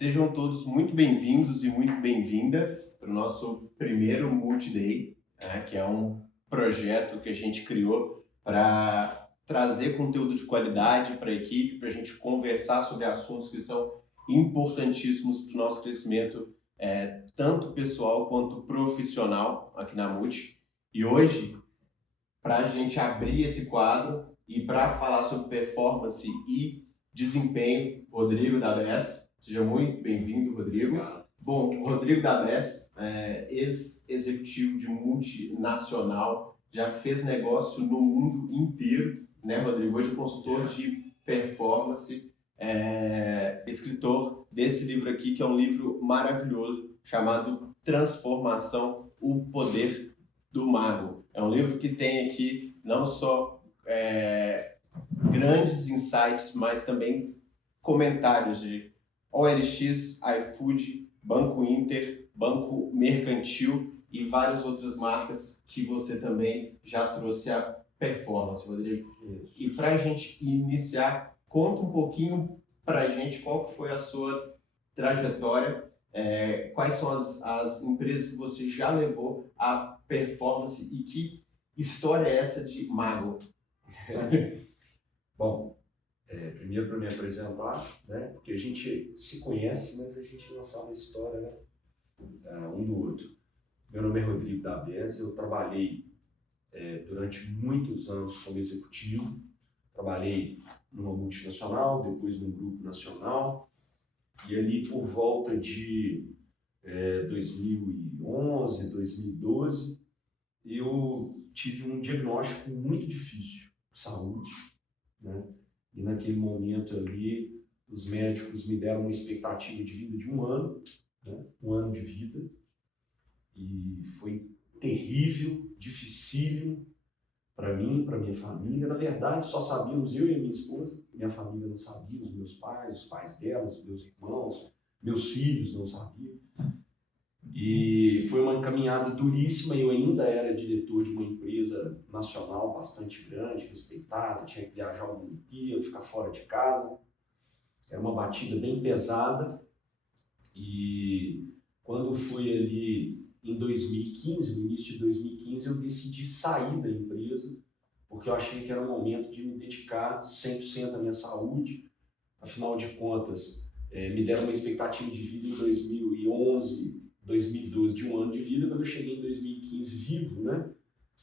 Sejam todos muito bem-vindos e muito bem-vindas para o nosso primeiro Multi-Day, né, que é um projeto que a gente criou para trazer conteúdo de qualidade para a equipe, para a gente conversar sobre assuntos que são importantíssimos para o nosso crescimento, tanto pessoal quanto profissional aqui na Multi. E hoje, para a gente abrir esse quadro e para falar sobre performance e desempenho, Rodrigo da BES. Seja muito bem-vindo, Rodrigo. Obrigado. Bom, o Rodrigo da BES, ex-executivo de multinacional, já fez negócio no mundo inteiro, né, Rodrigo? Hoje é consultor de performance, escritor desse livro aqui, que é um livro maravilhoso, chamado Transformação, o Poder do Mago. É um livro que tem aqui não só grandes insights, mas também comentários de OLX, iFood, Banco Inter, Banco Mercantil e várias outras marcas que você também já trouxe a performance, Rodrigo. E para a gente iniciar, conta um pouquinho para a gente qual foi a sua trajetória, quais são as empresas que você já levou a performance e que história é essa de mago? Bom, primeiro para me apresentar, né? Porque a gente se conhece, mas a gente não sabe a história, né? Um do outro. Meu nome é Rodrigo da BES, eu trabalhei durante muitos anos como executivo, trabalhei numa multinacional, depois num grupo nacional, e ali por volta de 2011, 2012, eu tive um diagnóstico muito difícil de saúde, né? E naquele momento ali, os médicos me deram uma expectativa de vida de 1 ano, né? 1 ano de vida, e foi terrível, dificílimo para mim, para minha família. Na verdade, só sabíamos eu e a minha esposa, minha família não sabia, os meus pais, os pais dela, os meus irmãos, meus filhos não sabiam. E foi uma caminhada duríssima. Eu ainda era diretor de uma empresa nacional bastante grande, respeitada, tinha que viajar o mundo inteiro, ficar fora de casa. Era uma batida bem pesada. E quando foi ali em 2015, no início de 2015, eu decidi sair da empresa, porque eu achei que era o momento de me dedicar 100% à minha saúde. Afinal de contas, me deram uma expectativa de vida em 2011, 2012 de 1 ano de vida. Quando eu cheguei em 2015 vivo, né?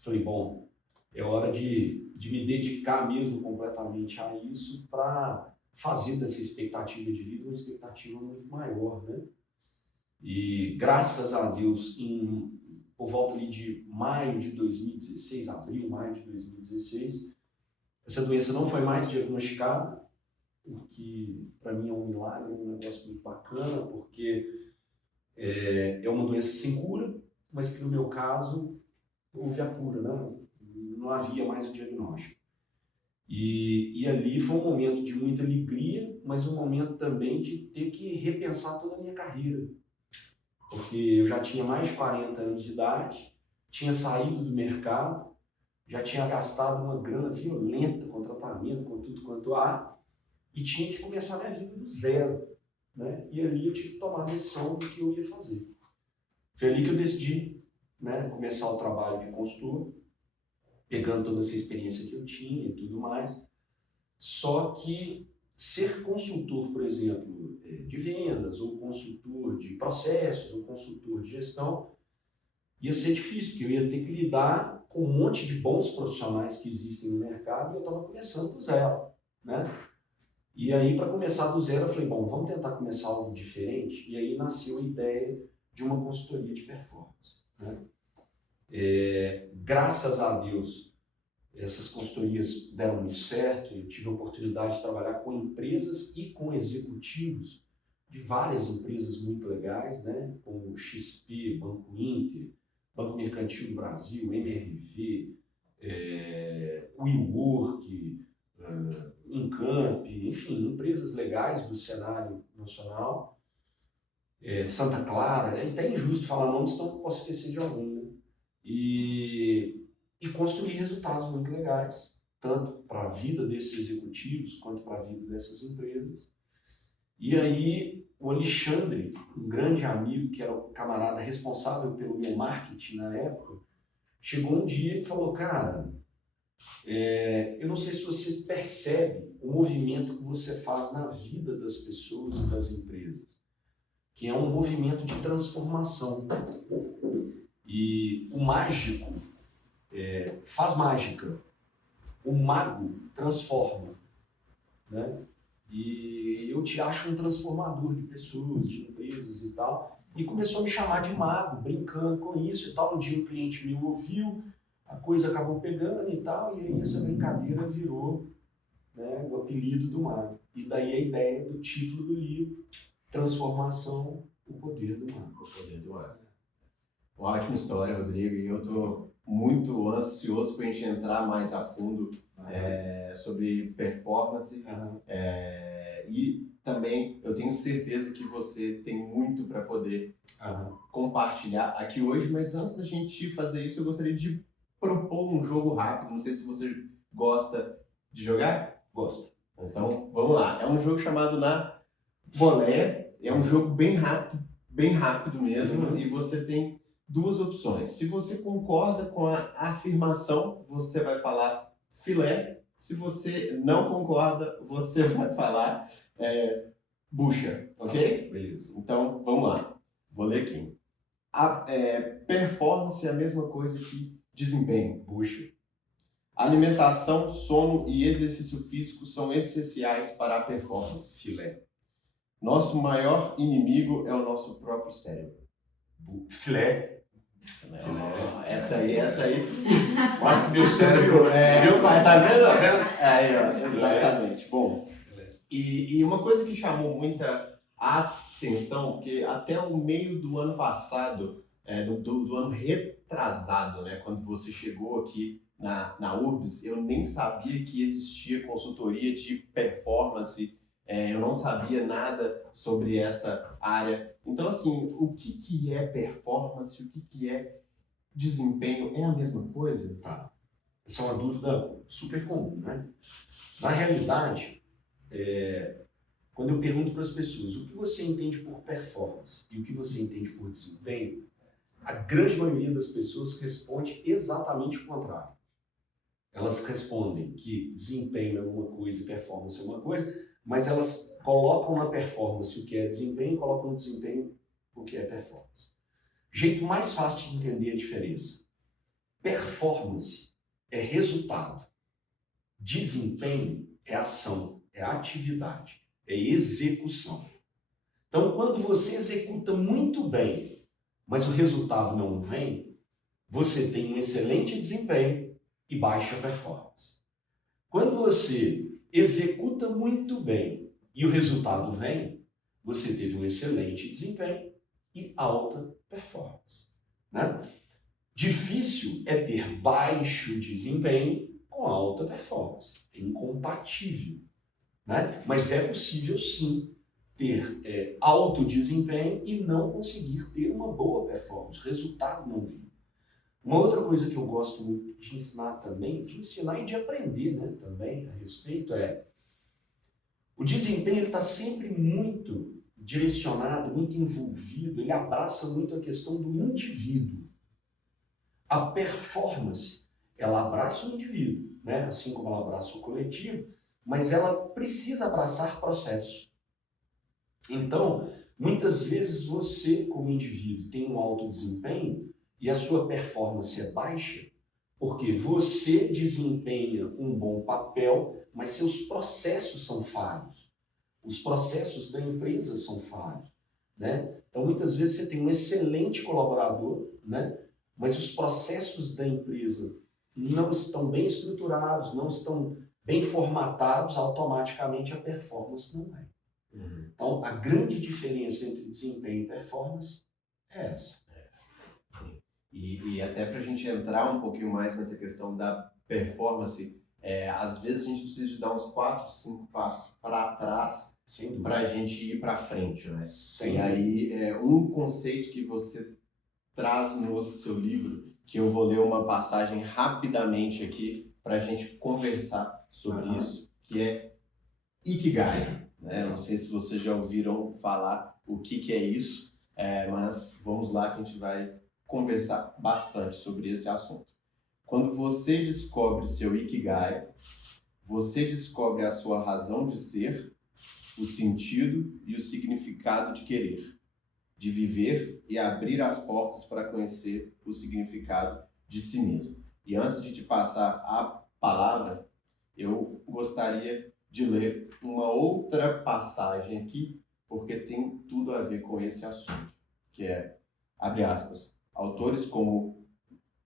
Falei, bom, é hora de me dedicar mesmo completamente a isso para fazer dessa expectativa de vida uma expectativa muito maior, né? E graças a Deus, por volta ali de maio de 2016, abril, maio de 2016, essa doença não foi mais diagnosticada, o que para mim é um milagre, um negócio muito bacana, porque é uma doença sem cura, mas que no meu caso houve a cura, né? Não havia mais o diagnóstico. E ali foi um momento de muita alegria, mas um momento também de ter que repensar toda a minha carreira, porque eu já tinha mais de 40 anos de idade, tinha saído do mercado, já tinha gastado uma grana violenta com tratamento, com tudo quanto há, e tinha que começar a minha vida do zero, né? E ali eu tive que tomar a decisão do que eu ia fazer. Foi ali que eu decidi, né, começar o trabalho de consultor, pegando toda essa experiência que eu tinha e tudo mais. Só que ser consultor, por exemplo, de vendas, ou consultor de processos, ou consultor de gestão, ia ser difícil, porque eu ia ter que lidar com um monte de bons profissionais que existem no mercado e eu estava começando do zero, né? E aí, para começar do zero, eu falei, bom, vamos tentar começar algo diferente. E aí nasceu a ideia de uma consultoria de performance, né? Graças a Deus, essas consultorias deram muito certo. Eu tive a oportunidade de trabalhar com empresas e com executivos de várias empresas muito legais, né? Como XP, Banco Inter, Banco Mercantil do Brasil, MRV, WeWork, Encamp, enfim, empresas legais do cenário nacional, Santa Clara, é até injusto falar nomes, então eu posso esquecer de algum, né? E construir resultados muito legais, tanto para a vida desses executivos quanto para a vida dessas empresas. E aí o Alexandre, um grande amigo, que era o camarada responsável pelo meu marketing na época, chegou um dia e falou, cara, eu não sei se você percebe o movimento que você faz na vida das pessoas e das empresas, que é um movimento de transformação. E o mágico faz mágica, o mago transforma, né? E eu te acho um transformador de pessoas, de empresas e tal. E começou a me chamar de mago, brincando com isso e tal. Um dia um cliente meu ouviu, a coisa acabou pegando e tal, e aí essa brincadeira virou, né, o apelido do mago. E daí a ideia do título do livro, Transformação, o Poder do Mago. O Poder do Mago. Uma ótima história, Rodrigo, e eu estou muito ansioso para a gente entrar mais a fundo sobre performance. E também eu tenho certeza que você tem muito para poder compartilhar aqui hoje, mas antes da gente fazer isso, eu gostaria de propor um jogo rápido. Não sei se você gosta de jogar. Gosto. Então, vamos lá. É um jogo chamado Na Boleia. É um jogo bem rápido mesmo, e você tem duas opções. Se você concorda com a afirmação, você vai falar filé. Se você não concorda, você vai falar bucha, ok? Beleza. Então, vamos lá. Vou ler aqui. Performance é a mesma coisa que desempenho. Bucha. Alimentação, sono e exercício físico são essenciais para a performance. Filé. Nosso maior inimigo é o nosso próprio cérebro. Filé. Essa aí. Quase que meu cérebro. Viu, pai? Tá vendo? Aí, ó, exatamente. Bom, e uma coisa que chamou muita atenção, porque até o meio do ano passado, do ano retrasado, né, quando você chegou aqui na URBS, eu nem sabia que existia consultoria de performance, eu não sabia nada sobre essa área. Então, assim, o que é performance, o que é desempenho, é a mesma coisa? Tá. Essa é uma dúvida super comum, né? Na realidade, quando eu pergunto para as pessoas o que você entende por performance e o que você entende por desempenho, a grande maioria das pessoas responde exatamente o contrário. Elas respondem que desempenho é uma coisa e performance é uma coisa, mas elas colocam na performance o que é desempenho e colocam no desempenho o que é performance. Jeito mais fácil de entender a diferença. Performance é resultado. Desempenho é ação, é atividade, é execução. Então, quando você executa muito bem, mas o resultado não vem, você tem um excelente desempenho e baixa performance. Quando você executa muito bem e o resultado vem, você teve um excelente desempenho e alta performance, né? Difícil é ter baixo desempenho com alta performance. É incompatível, né? Mas é possível sim ter alto desempenho e não conseguir ter uma boa performance, resultado não vir. Uma outra coisa que eu gosto muito de ensinar também, de ensinar e de aprender, né, também a respeito, o desempenho está sempre muito direcionado, muito envolvido, ele abraça muito a questão do indivíduo. A performance, ela abraça o indivíduo, né, assim como ela abraça o coletivo, mas ela precisa abraçar processos. Então, muitas vezes você, como indivíduo, tem um alto desempenho e a sua performance é baixa, porque você desempenha um bom papel, mas seus processos são falhos. Os processos da empresa são falhos, né? Então, muitas vezes você tem um excelente colaborador, né? Mas os processos da empresa não estão bem estruturados, não estão bem formatados, automaticamente a performance não vem. Então, a grande diferença entre desempenho e performance é essa. E até para a gente entrar um pouquinho mais nessa questão da performance, às vezes a gente precisa de dar uns 4, 5 passos para trás para a gente ir para frente, né? E aí, um conceito que você traz no seu livro, que eu vou ler uma passagem rapidamente aqui para a gente conversar sobre isso, que é Ikigai. né? Não sei se vocês já ouviram falar o que é isso, mas vamos lá que a gente vai conversar bastante sobre esse assunto. Quando você descobre seu Ikigai, você descobre a sua razão de ser, o sentido e o significado de querer, de viver e abrir as portas para conhecer o significado de si mesmo. E antes de te passar a palavra, eu gostaria de ler uma outra passagem aqui, porque tem tudo a ver com esse assunto, que é, abre aspas, autores como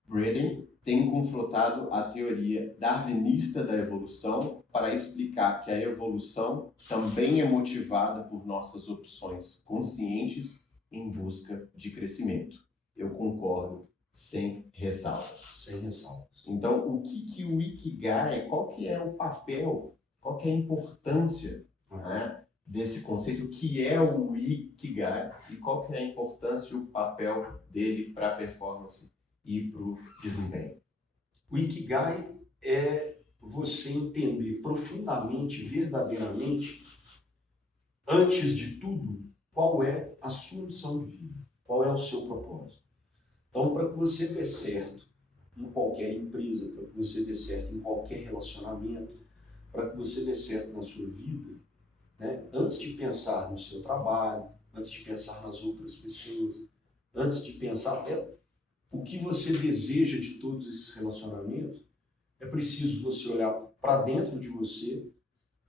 Braden têm confrontado a teoria darwinista da evolução para explicar que a evolução também é motivada por nossas opções conscientes em busca de crescimento. Eu concordo, sem ressalvas. Sem ressalvas. Então, o que o Ikigai, qual que é o papel, qual que é a importância, né, desse conceito, o que é o Ikigai e qual que é a importância e o papel dele para a performance e para o desempenho? O Ikigai é você entender profundamente, verdadeiramente, antes de tudo, qual é a sua missão de vida, qual é o seu propósito. Então, para que você dê certo em qualquer empresa, para que você dê certo em qualquer relacionamento, para que você dê certo na sua vida, né? Antes de pensar no seu trabalho, antes de pensar nas outras pessoas, antes de pensar até o que você deseja de todos esses relacionamentos, é preciso você olhar para dentro de você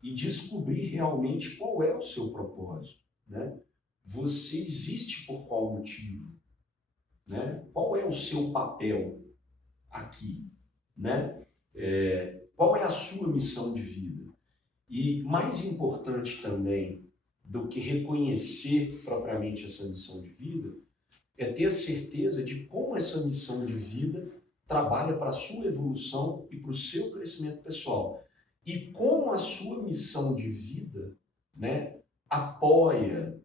e descobrir realmente qual é o seu propósito, né? Você existe por qual motivo, né? Qual é o seu papel aqui, né? Qual é a sua missão de vida? E mais importante também do que reconhecer propriamente essa missão de vida, é ter a certeza de como essa missão de vida trabalha para a sua evolução e para o seu crescimento pessoal. E como a sua missão de vida, né, apoia,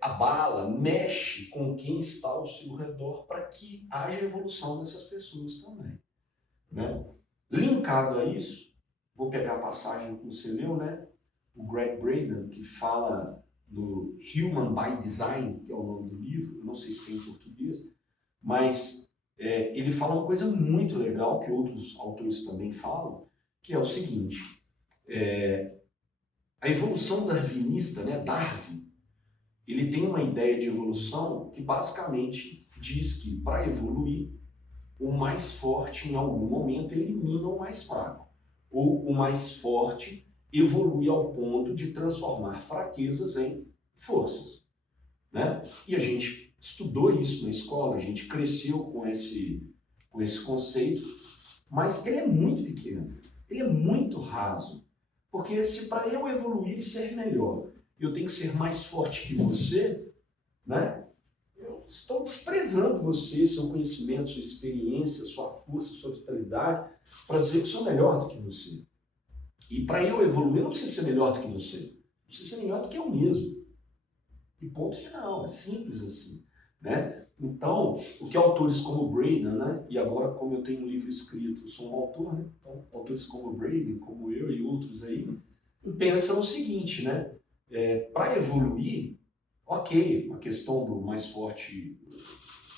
abala, mexe com quem está ao seu redor para que haja evolução dessas pessoas também, né? Linkado a isso, vou pegar a passagem que você leu, né? O Greg Braden, que fala no Human by Design, que é o nome do livro, eu não sei se tem em português, mas ele fala uma coisa muito legal, que outros autores também falam, que é o seguinte, a evolução darwinista, né, Darwin, ele tem uma ideia de evolução que basicamente diz que para evoluir, o mais forte em algum momento elimina o mais fraco, ou o mais forte evolui ao ponto de transformar fraquezas em forças, né? E a gente estudou isso na escola, a gente cresceu com esse conceito, mas ele é muito pequeno, ele é muito raso, porque se para eu evoluir e ser melhor, eu tenho que ser mais forte que você, né? Eu estou desprezando você, seu conhecimento, sua experiência, sua força, sua vitalidade, para dizer que sou melhor do que você. E para eu evoluir, eu não preciso ser melhor do que você. Eu preciso ser melhor do que eu mesmo. E ponto final. É simples assim, né? Então, o que autores como Braden, né? E agora, como eu tenho um livro escrito, eu sou um autor, né? Então, autores como Braden, como eu e outros aí, pensam o seguinte, né? Para evoluir, ok, a questão do mais forte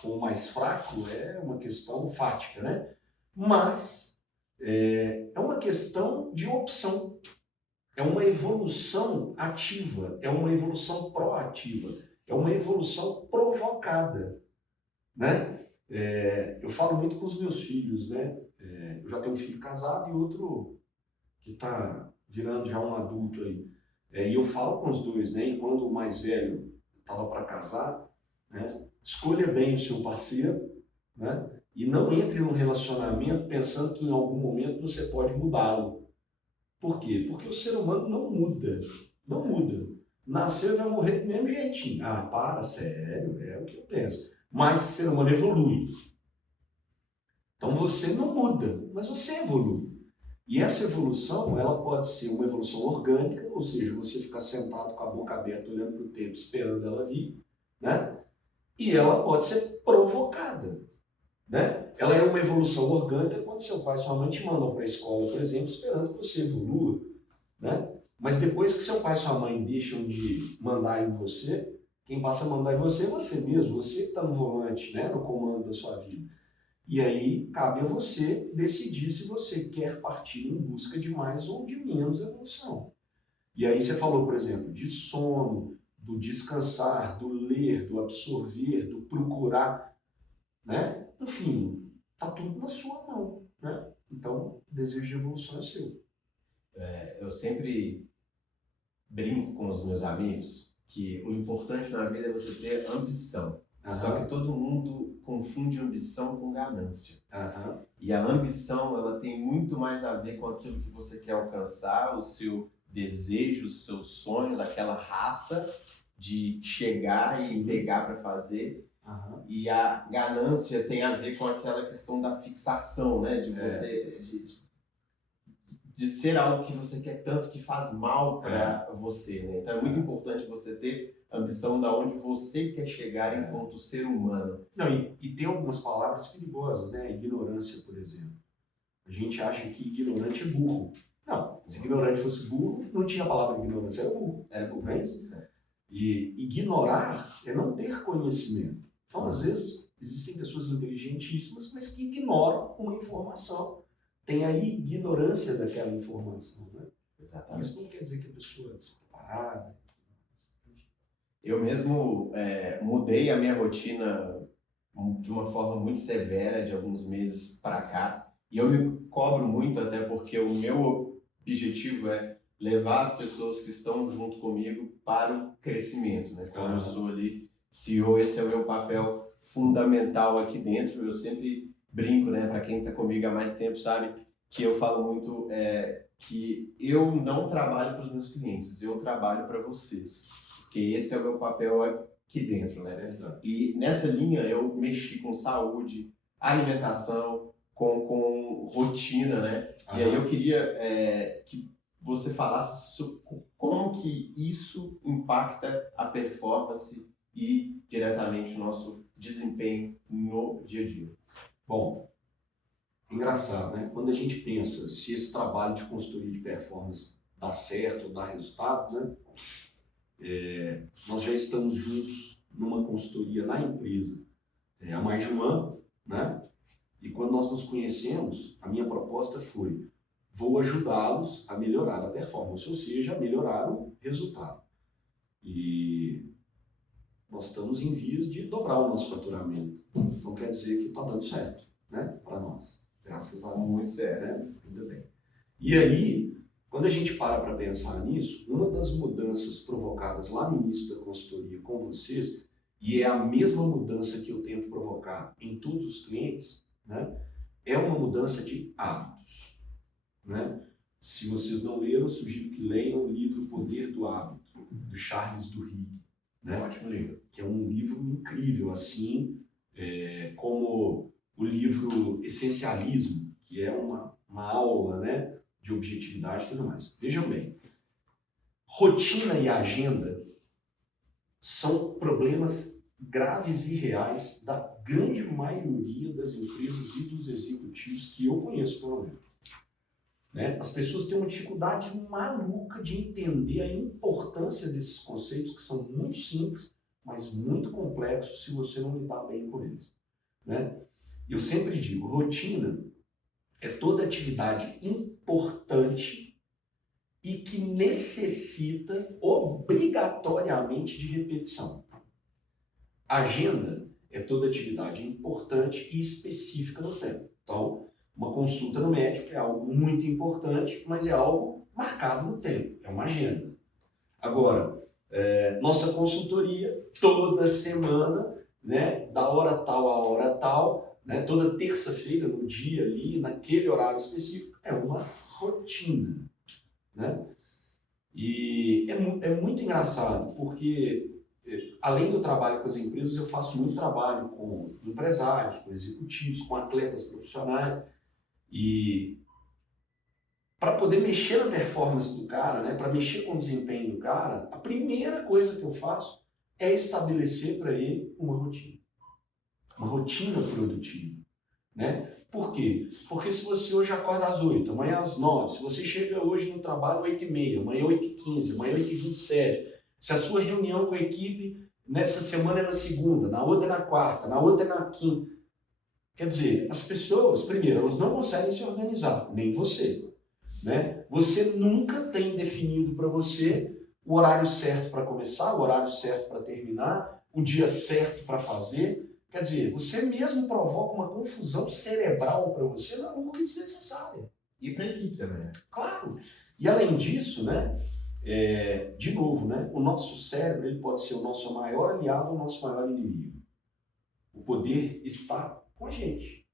com o mais fraco é uma questão fática, né? Mas é uma questão de opção, é uma evolução ativa, é uma evolução proativa, é uma evolução provocada, né? Eu falo muito com os meus filhos, né? Eu já tenho um filho casado e outro que está virando já um adulto aí. E eu falo com os dois, né? E quando o mais velho estava para casar, né? Escolha bem o seu parceiro, né? E não entre num relacionamento pensando que em algum momento você pode mudá-lo. Por quê? Porque o ser humano não muda. Não muda. Nasceu e vai morrer do mesmo jeitinho. Ah, para, sério, é o que eu penso. Mas o ser humano evolui. Então você não muda, mas você evolui. E essa evolução, ela pode ser uma evolução orgânica, ou seja, você ficar sentado com a boca aberta, olhando para o tempo, esperando ela vir, né? E ela pode ser provocada, né? Ela é uma evolução orgânica quando seu pai e sua mãe te mandam para a escola, por exemplo, esperando que você evolua, né? Mas depois que seu pai e sua mãe deixam de mandar em você, quem passa a mandar em você é você mesmo, você que está no volante, né, no comando da sua vida. E aí cabe a você decidir se você quer partir em busca de mais ou de menos evolução. E aí você falou, por exemplo, de sono, do descansar, do ler, do absorver, do procurar, né? Enfim, tá tudo na sua mão, né? Então, o desejo de evolução é seu. Eu sempre brinco com os meus amigos que o importante na vida é você ter ambição. Só que todo mundo confunde ambição com ganância. E a ambição, ela tem muito mais a ver com aquilo que você quer alcançar, o seu desejo, os seus sonhos, aquela raça de chegar e pegar para fazer. E a ganância tem a ver com aquela questão da fixação, né? De você... De ser algo que você quer tanto que faz mal para você, né? Então é muito importante você ter ambição da onde você quer chegar enquanto ser humano. Não, e tem algumas palavras perigosas, né? Ignorância, por exemplo. A gente acha que ignorante é burro. Não, se ignorante fosse burro, não tinha a palavra ignorância, era burro. Era burro. Não é isso? E ignorar é não ter conhecimento. Então, às vezes, existem pessoas inteligentíssimas, mas que ignoram uma informação. Tem a ignorância daquela informação, né? Exatamente. Isso não quer dizer que a pessoa é despreparada. Eu mesmo mudei a minha rotina de uma forma muito severa de alguns meses para cá. E eu me cobro muito, até porque o meu objetivo é levar as pessoas que estão junto comigo para o crescimento, né? Como eu sou ali CEO, esse é o meu papel fundamental aqui dentro. Eu sempre brinco, né? Para quem está comigo há mais tempo sabe que eu falo muito que eu não trabalho para os meus clientes, eu trabalho para vocês. Porque esse é o meu papel aqui dentro, né? E nessa linha eu mexi com saúde, alimentação, com rotina, né? E aí eu queria que você falasse sobre como que isso impacta a performance e diretamente o nosso desempenho no dia a dia. Bom, engraçado, né? Quando a gente pensa se esse trabalho de consultoria de performance dá certo ou dá resultado, né? Nós já estamos juntos numa consultoria na empresa há mais de um ano, né? E quando nós nos conhecemos, a minha proposta foi: vou ajudá-los a melhorar a performance, ou seja, a melhorar o resultado. E nós estamos em vias de dobrar o nosso faturamento. Então quer dizer que está dando certo, né? Para nós. Graças a Deus. Muito certo. Né? Ainda bem. E aí, quando a gente para pensar nisso, uma das mudanças provocadas lá no início da consultoria com vocês, e é a mesma mudança que eu tento provocar em todos os clientes, né, é uma mudança de hábitos. Né? Se vocês não leram, eu sugiro que leiam o livro O Poder do Hábito, do Charles Duhigg. Né? Ótimo livro. Que é um livro incrível, assim como o livro Essencialismo, que é uma aula, né, de objetividade e tudo mais. Vejam bem, rotina e agenda são problemas graves e reais da grande maioria das empresas e dos executivos que eu conheço, pelo menos. Né? As pessoas têm uma dificuldade maluca de entender a importância desses conceitos, que são muito simples, mas muito complexos se você não lidar bem com eles. Né? Eu sempre digo, rotina é toda atividade importante e que necessita obrigatoriamente de repetição. Agenda é toda atividade importante e específica no tempo. Então, uma consulta no médico é algo muito importante, mas é algo marcado no tempo, é uma agenda. Agora, nossa consultoria, toda semana, né, da hora tal a hora tal, né, toda terça-feira, no dia ali, naquele horário específico, é uma rotina. Né? E é muito engraçado, porque além do trabalho com as empresas, eu faço muito trabalho com empresários, com executivos, com atletas profissionais. E para poder mexer na performance do cara, né, para mexer com o desempenho do cara, a primeira coisa que eu faço é estabelecer para ele uma rotina produtiva. né? Por quê? Porque se você hoje acorda às 8, amanhã às 9, se você chega hoje no trabalho 8h30, amanhã 8h15, amanhã 8h27, se a sua reunião com a equipe nessa semana é na segunda, na outra é na quarta, na outra é na quinta. Quer dizer, as pessoas, primeiro, elas não conseguem se organizar, nem você, né? Você nunca tem definido para você o horário certo para começar, o horário certo para terminar, o dia certo para fazer. Quer dizer, você mesmo provoca uma confusão cerebral para você na luta desnecessária. E para a equipe também, né? Claro. E além disso, né, de novo, né, o nosso cérebro ele pode ser o nosso maior aliado ou o nosso maior inimigo. O poder está com a gente.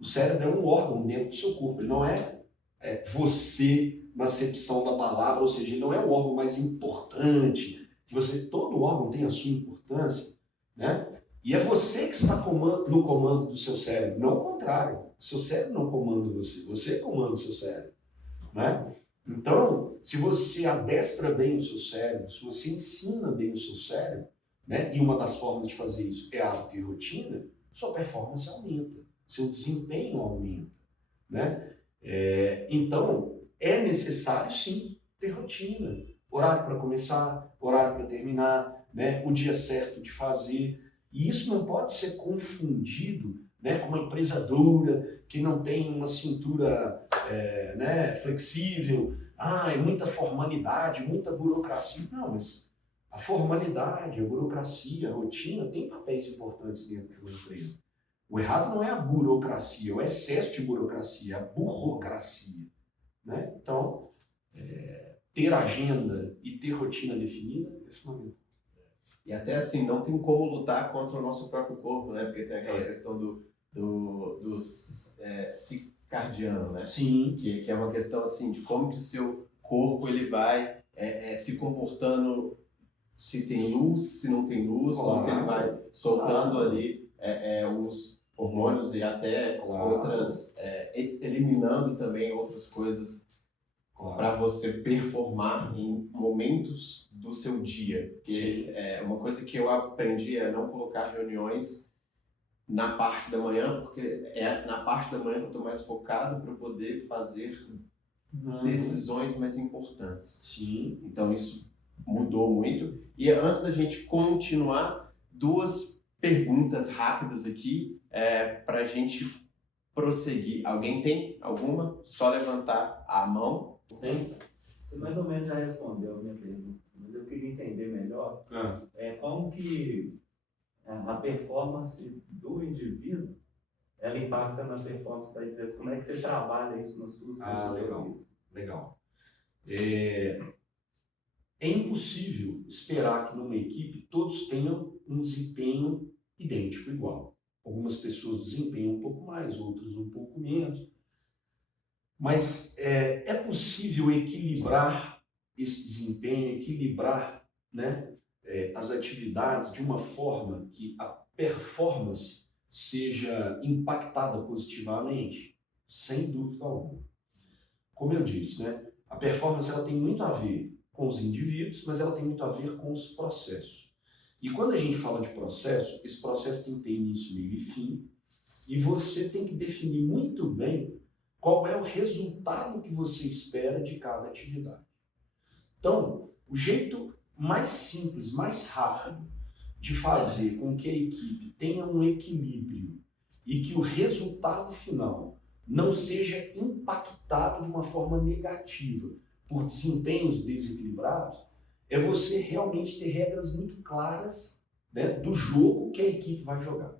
O cérebro é um órgão dentro do seu corpo, ele não é você na acepção da palavra, ou seja, ele não é o órgão mais importante. Todo órgão tem a sua importância, né? E é você que está no comando do seu cérebro, não o contrário. O seu cérebro não comanda você comanda o seu cérebro, né? Então, se você adestra bem o seu cérebro, se você ensina bem o seu cérebro, né? E uma das formas de fazer isso é hábito e rotina, sua performance aumenta, seu desempenho aumenta, né? Então, é necessário sim ter rotina, horário para começar, horário para terminar, né? O dia certo de fazer. E isso não pode ser confundido, né, com uma empresa dura, que não tem uma cintura né, flexível, é muita formalidade, muita burocracia. Não, mas a formalidade, a burocracia, a rotina tem papéis importantes dentro de uma empresa. O errado não é a burocracia, o excesso de burocracia, a burocracia, né? Então, ter agenda e ter rotina definida é fundamental. E até assim, não tem como lutar contra o nosso próprio corpo, né? Porque tem aquela questão do circadiano, né? Sim. Que é uma questão assim, de como que o seu corpo ele vai se comportando, se tem luz, se não tem luz, como que ele vai soltando ali os hormônios e até outras, eliminando também outras coisas para você performar em momentos do seu dia. Porque uma coisa que eu aprendi é não colocar reuniões na parte da manhã, porque é na parte da manhã que eu estou mais focado para poder fazer decisões mais importantes. Sim. Então isso mudou muito. E antes da gente continuar, 2 perguntas rápidas aqui para a gente prosseguir. Alguém tem alguma? Só levantar a mão. Tem? Você mais ou menos já respondeu a minha pergunta, mas eu queria entender melhor como que a performance do indivíduo ela impacta na performance da empresa. Como é que você trabalha isso nas suas consultorias? Legal. É impossível esperar que numa equipe todos tenham um desempenho idêntico, igual. Algumas pessoas desempenham um pouco mais, outras um pouco menos. Mas é possível equilibrar esse desempenho, equilibrar, né, as atividades de uma forma que a performance seja impactada positivamente? Sem dúvida alguma. Como eu disse, né, a performance ela tem muito a ver com os indivíduos, mas ela tem muito a ver com os processos. E quando a gente fala de processo, esse processo tem que ter início, meio e fim, e você tem que definir muito bem qual é o resultado que você espera de cada atividade. Então, o jeito mais simples, mais rápido de fazer com que a equipe tenha um equilíbrio e que o resultado final não seja impactado de uma forma negativa por desempenhos desequilibrados é você realmente ter regras muito claras, né, do jogo que a equipe vai jogar.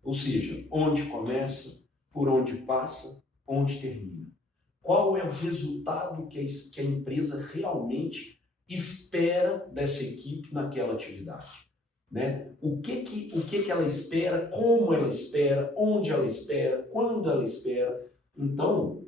Ou seja, onde começa, por onde passa, onde termina. Qual é o resultado que a empresa realmente espera dessa equipe naquela atividade? Né? O que ela espera, como ela espera, onde ela espera, quando ela espera. Então,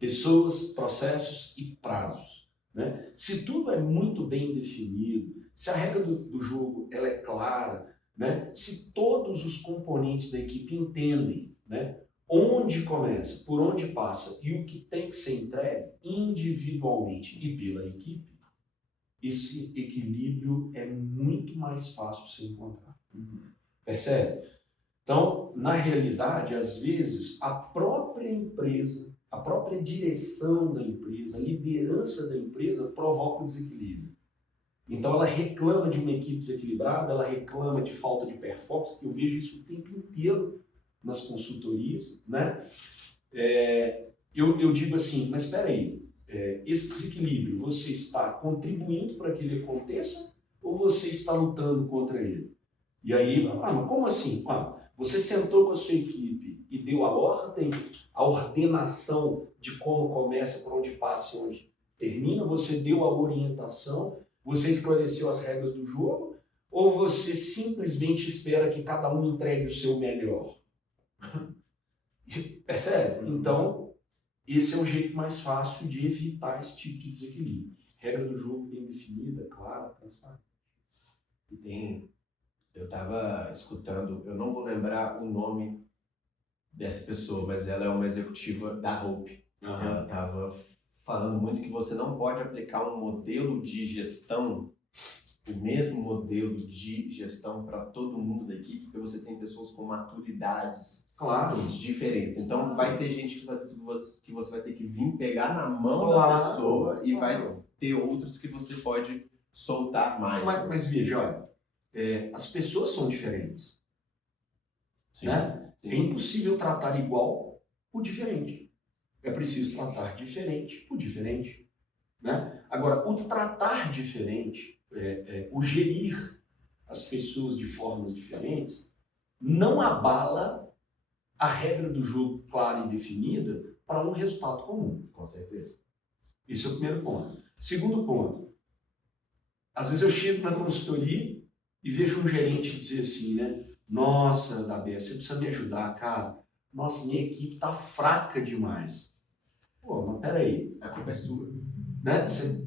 pessoas, processos e prazos. Né? Se tudo é muito bem definido, se a regra do jogo ela é clara, né? Se todos os componentes da equipe entendem, né, onde começa, por onde passa e o que tem que ser entregue individualmente e pela equipe, esse equilíbrio é muito mais fácil de se encontrar. Percebe? Então, na realidade, às vezes, a própria empresa, a própria direção da empresa, a liderança da empresa provoca o desequilíbrio. Então, ela reclama de uma equipe desequilibrada, ela reclama de falta de performance. Eu vejo isso o tempo inteiro nas consultorias, né? Eu digo assim, mas espera aí, esse desequilíbrio, você está contribuindo para que ele aconteça ou você está lutando contra ele? E aí, mas como assim? Você sentou com a sua equipe e deu a ordem, a ordenação de como começa, para onde passa e onde termina, você deu a orientação, você esclareceu as regras do jogo, ou você simplesmente espera que cada um entregue o seu melhor? Percebe? Então, esse é o jeito mais fácil de evitar esse tipo de desequilíbrio. Regra do jogo bem definida, clara, transparente. Eu estava escutando, eu não vou lembrar o nome dessa pessoa, mas ela é uma executiva da Hope. Ela estava falando muito que você não pode aplicar um modelo de gestão, o mesmo modelo de gestão para todo mundo da equipe, porque você tem pessoas com maturidades diferentes. Então vai ter gente que você vai ter que vir pegar na mão da pessoa e vai ter outros que você pode soltar mais. Mas veja, olha, as pessoas são diferentes. Sim, né? Sim. É impossível tratar igual o diferente. É preciso tratar diferente o diferente. Né? Agora, o tratar diferente, o gerir as pessoas de formas diferentes, não abala a regra do jogo clara e definida para um resultado comum. Com certeza. Esse é o primeiro ponto. Segundo ponto, às vezes eu chego na consultoria e vejo um gerente dizer assim, né? Nossa, Dabé, você precisa me ajudar, cara. Nossa, minha equipe tá fraca demais. Pô, mas peraí. A culpa é sua. Né?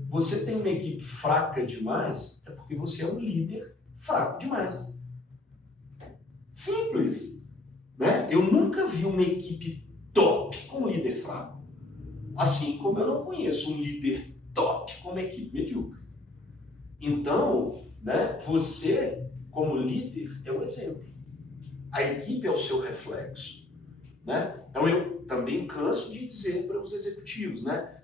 Você tem uma equipe fraca demais, é porque você é um líder fraco demais. Simples. Né? Eu nunca vi uma equipe top com um líder fraco. Assim como eu não conheço um líder top com uma equipe medíocre. Então, né, você, como líder, é um exemplo. A equipe é o seu reflexo. Né? Então, eu também canso de dizer para os executivos, né?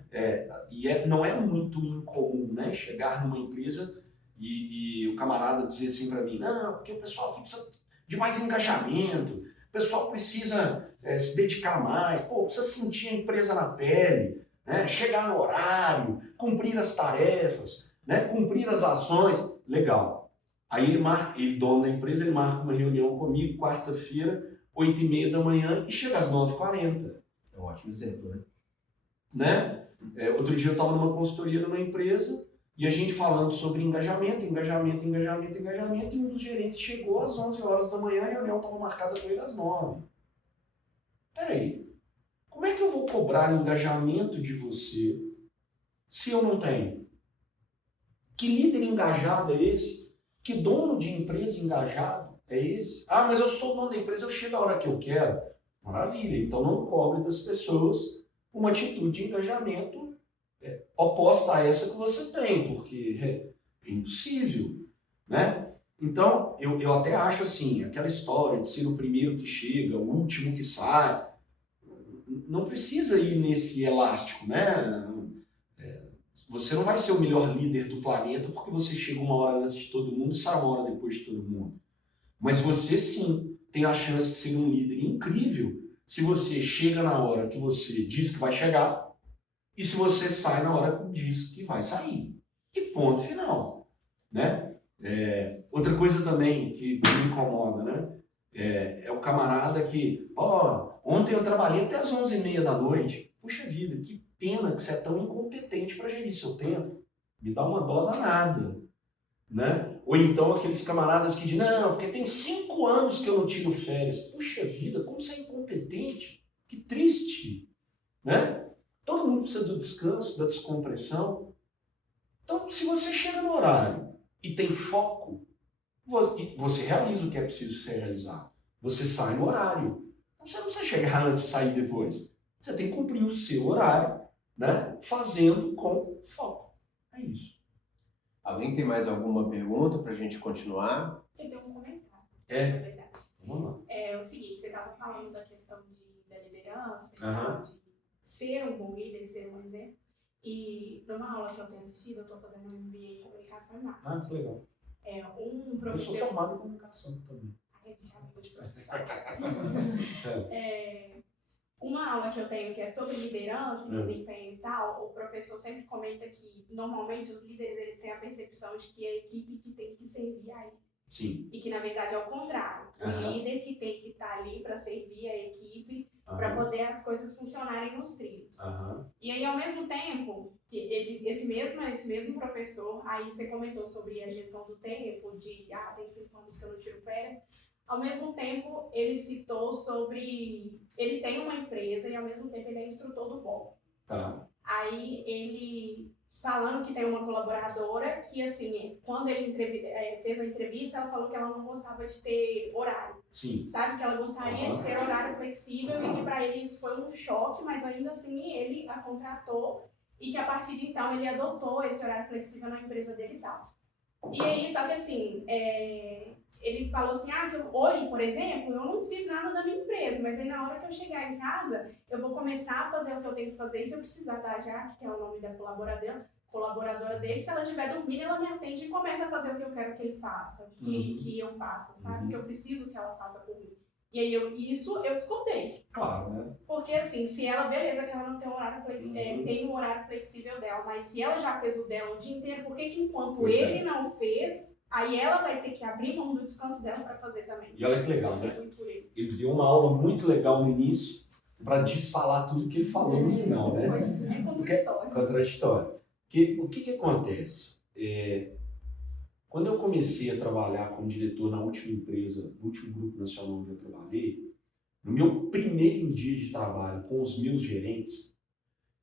Não é muito incomum, né, chegar numa empresa e o camarada dizer assim para mim, não, porque o pessoal aqui precisa de mais engajamento, o pessoal precisa se dedicar mais, precisa sentir a empresa na pele, né? Chegar no horário, cumprir as tarefas, né? Cumprir as ações, legal. Aí ele dono da empresa, ele marca uma reunião comigo, quarta-feira, 8h30 da manhã e chega às 9h40. É um ótimo exemplo, né? Outro dia eu estava numa consultoria numa empresa e a gente falando sobre engajamento, e um dos gerentes chegou às 11 horas da manhã e a reunião estava marcada com ele às 9. Peraí, como é que eu vou cobrar engajamento de você se eu não tenho? Que líder engajado é esse? Que dono de empresa engajado é esse? Mas eu sou dono da empresa, eu chego a hora que eu quero. Maravilha, então não cobre das pessoas uma atitude de engajamento oposta a essa que você tem, porque é impossível, né? Então, eu até acho assim, aquela história de ser o primeiro que chega, o último que sai, não precisa ir nesse elástico, né? Você não vai ser o melhor líder do planeta porque você chega uma hora antes de todo mundo e sai uma hora depois de todo mundo. Mas você sim tem a chance de ser um líder incrível se você chega na hora que você diz que vai chegar e se você sai na hora que diz que vai sair. E ponto final. Né? Outra coisa também que me incomoda, né? É o camarada que, ontem eu trabalhei até as 11h30 da noite. Puxa vida, que pena que você é tão incompetente para gerir seu tempo. Me dá uma dó danada. Né? Ou então aqueles camaradas que dizem, não, porque tem 5 anos que eu não tiro férias. Puxa vida, como você é incompetente. Que triste. Né? Todo mundo precisa do descanso, da descompressão. Então, se você chega no horário e tem foco, você realiza o que é preciso ser realizado. Você sai no horário. Você não precisa chegar antes e sair depois. Você tem que cumprir o seu horário, né? Fazendo com foco. É isso. Alguém tem mais alguma pergunta para a gente continuar? Tem um comentário. Na verdade. Vamos lá. É o seguinte. Aham. de ser um bom líder, ser um exemplo. E numa aula que eu tenho assistido, eu estou fazendo um MBA em comunicação e marketing. Que legal. Um Eu sou professor... formado em comunicação também. Ai, a gente é amigo de professor. Uma aula que eu tenho que é sobre liderança, desempenho e tal, o professor sempre comenta que normalmente os líderes eles têm a percepção de que é a equipe que tem que servir a ele. Sim. E que na verdade é o contrário. O líder que tem que estar ali para servir a equipe, para poder as coisas funcionarem nos trilhos. E aí ao mesmo tempo, que esse mesmo professor, aí você comentou sobre a gestão do tempo, de tem 5 anos que eu não tiro férias. Ao mesmo tempo, ele citou sobre... Ele tem uma empresa e, ao mesmo tempo, ele é instrutor do BOP. Tá. Aí, ele falando que tem uma colaboradora que, assim, quando ele fez a entrevista, ela falou que ela não gostava de ter horário. Sim. Sabe? Que ela gostaria de ter horário flexível e que, para ele, isso foi um choque, mas, ainda assim, ele a contratou e que, a partir de então, ele adotou esse horário flexível na empresa dele e tal. E aí, só que, assim... Ele falou assim, que hoje, por exemplo, eu não fiz nada da minha empresa, mas aí na hora que eu chegar em casa, eu vou começar a fazer o que eu tenho que fazer, e se eu precisar da Jaque, que é o nome da colaboradora dele, se ela estiver dormindo, ela me atende e começa a fazer o que eu quero que ele faça, que eu faça, sabe? Que eu preciso que ela faça por mim. E aí, isso eu discordei. Claro, né? Porque assim, se ela, beleza, que ela não tem um horário tem um horário flexível dela, mas se ela já fez o dela o dia inteiro, por que enquanto ele não fez... Aí ela vai ter que abrir mão do descanso dela para fazer também. E olha que legal, né? Ele deu uma aula muito legal no início para desfalar tudo que ele falou no final, né? É contraditório. Contraditório. O que acontece? Quando eu comecei a trabalhar como diretor na última empresa, no último grupo nacional onde eu trabalhei, no meu primeiro dia de trabalho com os meus gerentes,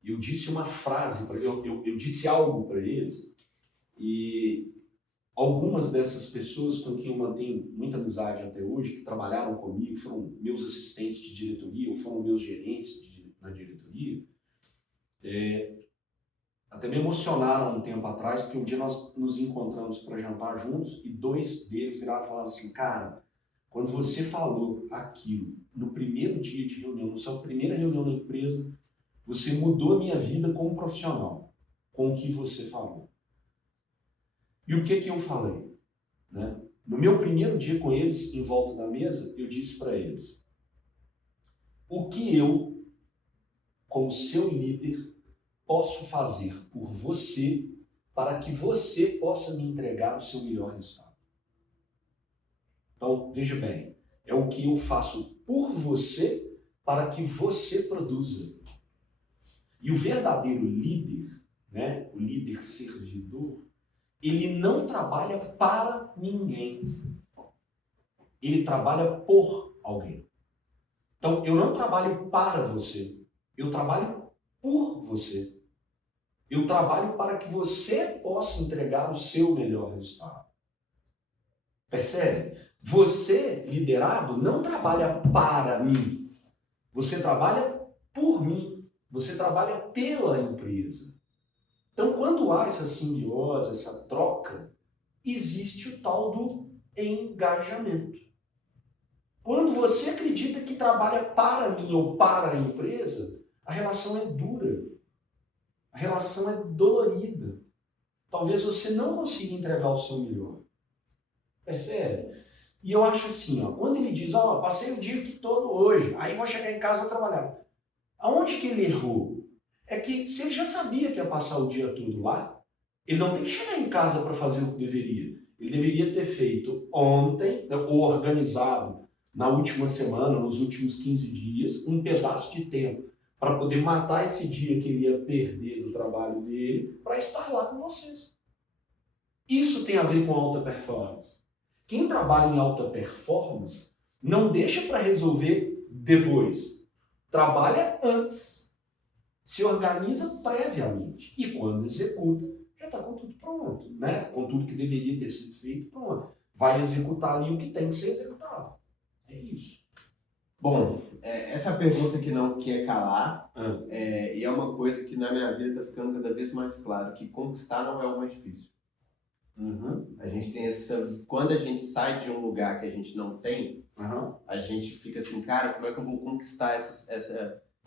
eu disse uma frase, eu disse algo para eles e... Algumas dessas pessoas com quem eu mantenho muita amizade até hoje, que trabalharam comigo, foram meus assistentes de diretoria, ou foram meus gerentes na diretoria, até me emocionaram um tempo atrás, porque um dia nós nos encontramos para jantar juntos e 2 deles viraram e falaram assim, cara, quando você falou aquilo no primeiro dia de reunião, na sua primeira reunião na empresa, você mudou a minha vida como profissional, com o que você falou. E o que eu falei? Né? No meu primeiro dia com eles, em volta da mesa, eu disse para eles, o que eu, como seu líder, posso fazer por você para que você possa me entregar o seu melhor resultado? Então, veja bem, é o que eu faço por você para que você produza. E o verdadeiro líder, né, o líder servidor, ele não trabalha para ninguém. Ele trabalha por alguém. Então, eu não trabalho para você. Eu trabalho por você. Eu trabalho para que você possa entregar o seu melhor resultado. Percebe? Você, liderado, não trabalha para mim. Você trabalha por mim. Você trabalha pela empresa. Então, quando há essa simbiose, essa troca, existe o tal do engajamento. Quando você acredita que trabalha para mim ou para a empresa, a relação é dura. A relação é dolorida. Talvez você não consiga entregar o seu melhor. Percebe? E eu acho assim, quando ele diz, passei o dia todo hoje, aí vou chegar em casa e vou trabalhar. Aonde que ele errou? É que se ele já sabia que ia passar o dia todo lá, ele não tem que chegar em casa para fazer o que deveria. Ele deveria ter feito ontem, ou organizado na última semana, nos últimos 15 dias, um pedaço de tempo para poder matar esse dia que ele ia perder do trabalho dele para estar lá com vocês. Isso tem a ver com alta performance. Quem trabalha em alta performance não deixa para resolver depois. Trabalha antes. Se organiza previamente e quando executa, já está com tudo pronto, né? Com tudo que deveria ter sido feito, pronto. Vai executar ali o que tem que ser executado. É isso. Bom, essa pergunta que não quer calar, e é uma coisa que na minha vida está ficando cada vez mais claro, que conquistar não é o mais difícil. A gente tem quando a gente sai de um lugar que a gente não tem, a gente fica assim, cara, como é que eu vou conquistar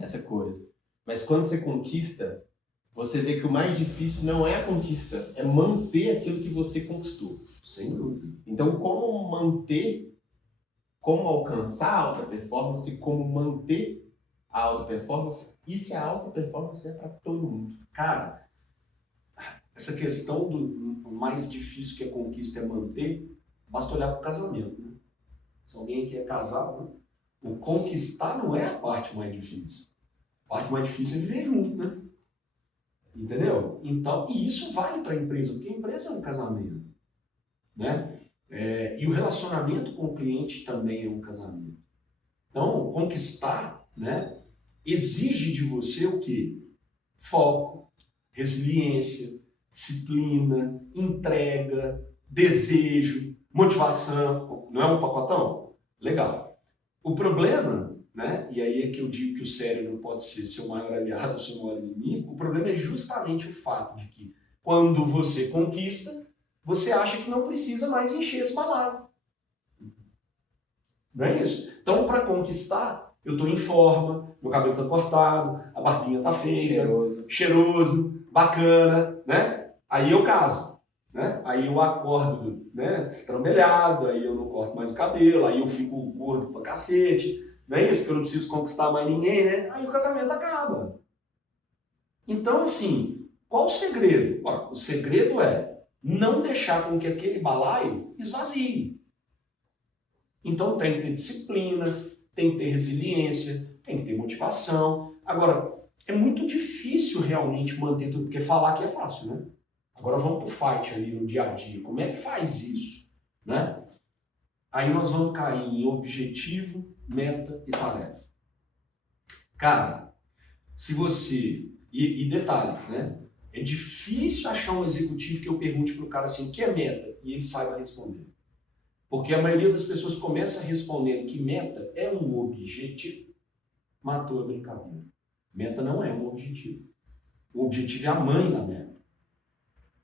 essa coisa. Mas quando você conquista, você vê que o mais difícil não é a conquista, é manter aquilo que você conquistou. Sem dúvida. Então, como alcançar a alta performance, como manter a alta performance, e se a alta performance é para todo mundo. Cara, essa questão do mais difícil que a conquista é manter, basta olhar para o casamento, né? Se alguém aqui é casado, né? O conquistar não é a parte mais difícil. A parte mais difícil é viver junto, né? Entendeu? Então, e isso vale para a empresa, porque a empresa é um casamento, né? E o relacionamento com o cliente também é um casamento. Então, conquistar, né, exige de você o quê? Foco, resiliência, disciplina, entrega, desejo, motivação. Não é um pacotão? Legal. O problema, né, e aí é que eu digo que o cérebro pode ser seu maior aliado ou seu maior inimigo, o problema é justamente o fato de que quando você conquista, você acha que não precisa mais encher esse balaio. Não é isso? Então, para conquistar, eu estou em forma, meu cabelo está cortado, a barbinha está feita, cheiroso, bacana, né? Aí eu caso, né? Aí eu acordo, né, destrambelhado, aí eu não corto mais o cabelo, aí eu fico gordo pra cacete, não é isso? Porque eu não preciso conquistar mais ninguém, né? Aí o casamento acaba. Então, assim, qual o segredo? O segredo é não deixar com que aquele balaio esvazie. Então tem que ter disciplina, tem que ter resiliência, tem que ter motivação. Agora, é muito difícil realmente manter tudo, porque falar que é fácil, né? Agora vamos pro fight ali no dia a dia. Como é que faz isso, né? Aí nós vamos cair em objetivo, meta e tarefa. Cara, se você... E detalhe, né? É difícil achar um executivo que eu pergunte pro cara assim, o que é meta? E ele saiba responder. Porque a maioria das pessoas começa respondendo que meta é um objetivo. Matou a brincadeira. Meta não é um objetivo. O objetivo é a mãe da meta.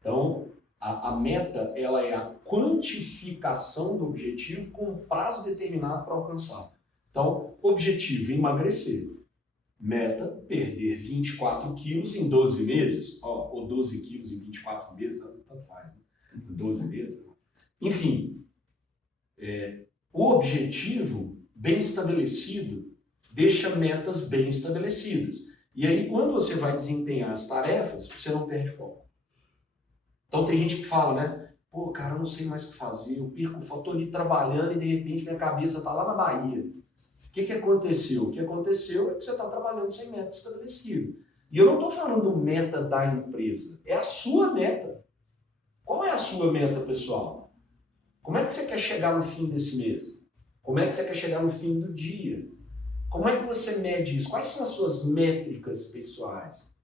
Então, a meta ela é a quantificação do objetivo com um prazo determinado para alcançar. Então, objetivo, emagrecer. Meta, perder 24 quilos em 12 meses. Ou 12 quilos em 24 meses, tanto faz. Né? 12 meses. Enfim, o objetivo bem estabelecido deixa metas bem estabelecidas. E aí, quando você vai desempenhar as tarefas, você não perde foco. Então, tem gente que fala, né? Pô, cara, eu não sei mais o que fazer, eu perco foco, tô ali trabalhando e de repente minha cabeça tá lá na Bahia. O que aconteceu? O que aconteceu é que você está trabalhando sem meta estabelecida. E eu não estou falando meta da empresa, é a sua meta. Qual é a sua meta, pessoal? Como é que você quer chegar no fim desse mês? Como é que você quer chegar no fim do dia? Como é que você mede isso? Quais são as suas métricas pessoais?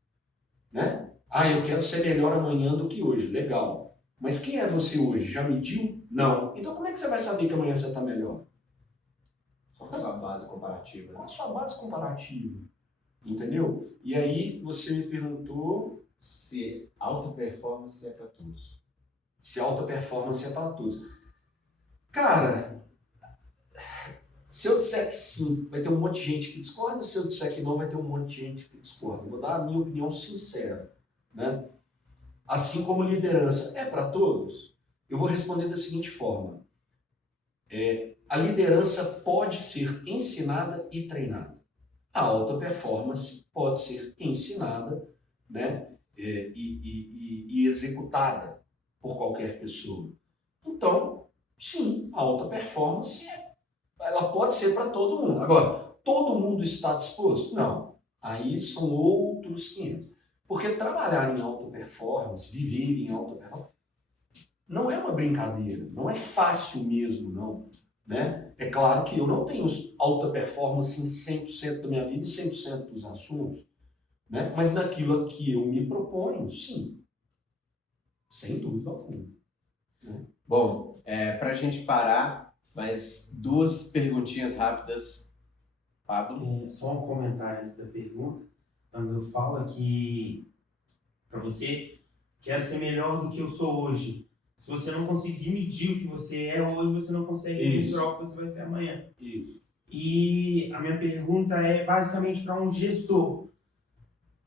Né? Eu quero ser melhor amanhã do que hoje. Legal. Mas quem é você hoje? Já mediu? Não. Então como é que você vai saber que amanhã você está melhor? Qual a sua base comparativa? Né? Qual a sua base comparativa? Entendeu? E aí você me perguntou se alta performance é para todos. Se alta performance é para todos. Cara, se eu disser que sim, vai ter um monte de gente que discorda. Se eu disser que não, vai ter um monte de gente que discorda. Vou dar a minha opinião sincera. Né? Assim como liderança é para todos, eu vou responder da seguinte forma. A liderança pode ser ensinada e treinada. A alta performance pode ser ensinada, né, e executada por qualquer pessoa. Então, sim, a alta performance ela pode ser para todo mundo. Agora, todo mundo está disposto? Não. Aí são outros 500. Porque trabalhar em alta performance, viver em alta performance, não é uma brincadeira, não é fácil mesmo, não. Né? É claro que eu não tenho alta performance em 100% da minha vida e 100% dos assuntos, né? Mas naquilo que eu me proponho, sim. Sem dúvida alguma. Né? Bom, para a gente parar, mais 2 perguntinhas rápidas. Pablo? Só um comentário antes da pergunta. Quando eu falo que para você, quero ser melhor do que eu sou hoje. Se você não conseguir medir o que você é hoje, você não consegue mensurar o que você vai ser amanhã. Isso. E a minha pergunta é basicamente para um gestor.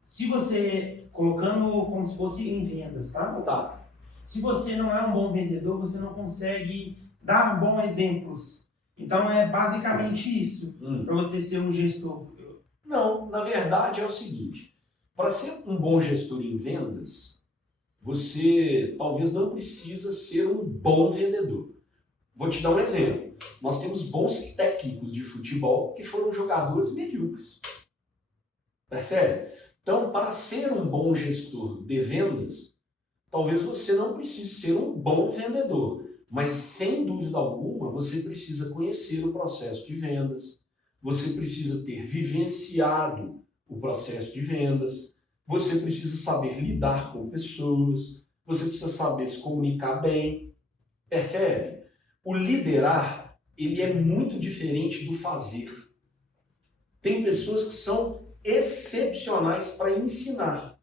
Se você, colocando como se fosse em vendas, tá? Tá. Se você não é um bom vendedor, você não consegue dar bons exemplos. Então é basicamente isso, para você ser um gestor. Não, na verdade é o seguinte, para ser um bom gestor em vendas, você talvez não precisa ser um bom vendedor. Vou te dar um exemplo. Nós temos bons técnicos de futebol que foram jogadores medíocres. Percebe? Então, para ser um bom gestor de vendas, talvez você não precise ser um bom vendedor, mas sem dúvida alguma você precisa conhecer o processo de vendas, você precisa ter vivenciado o processo de vendas, você precisa saber lidar com pessoas, você precisa saber se comunicar bem. Percebe? O liderar, ele é muito diferente do fazer. Tem pessoas que são excepcionais para ensinar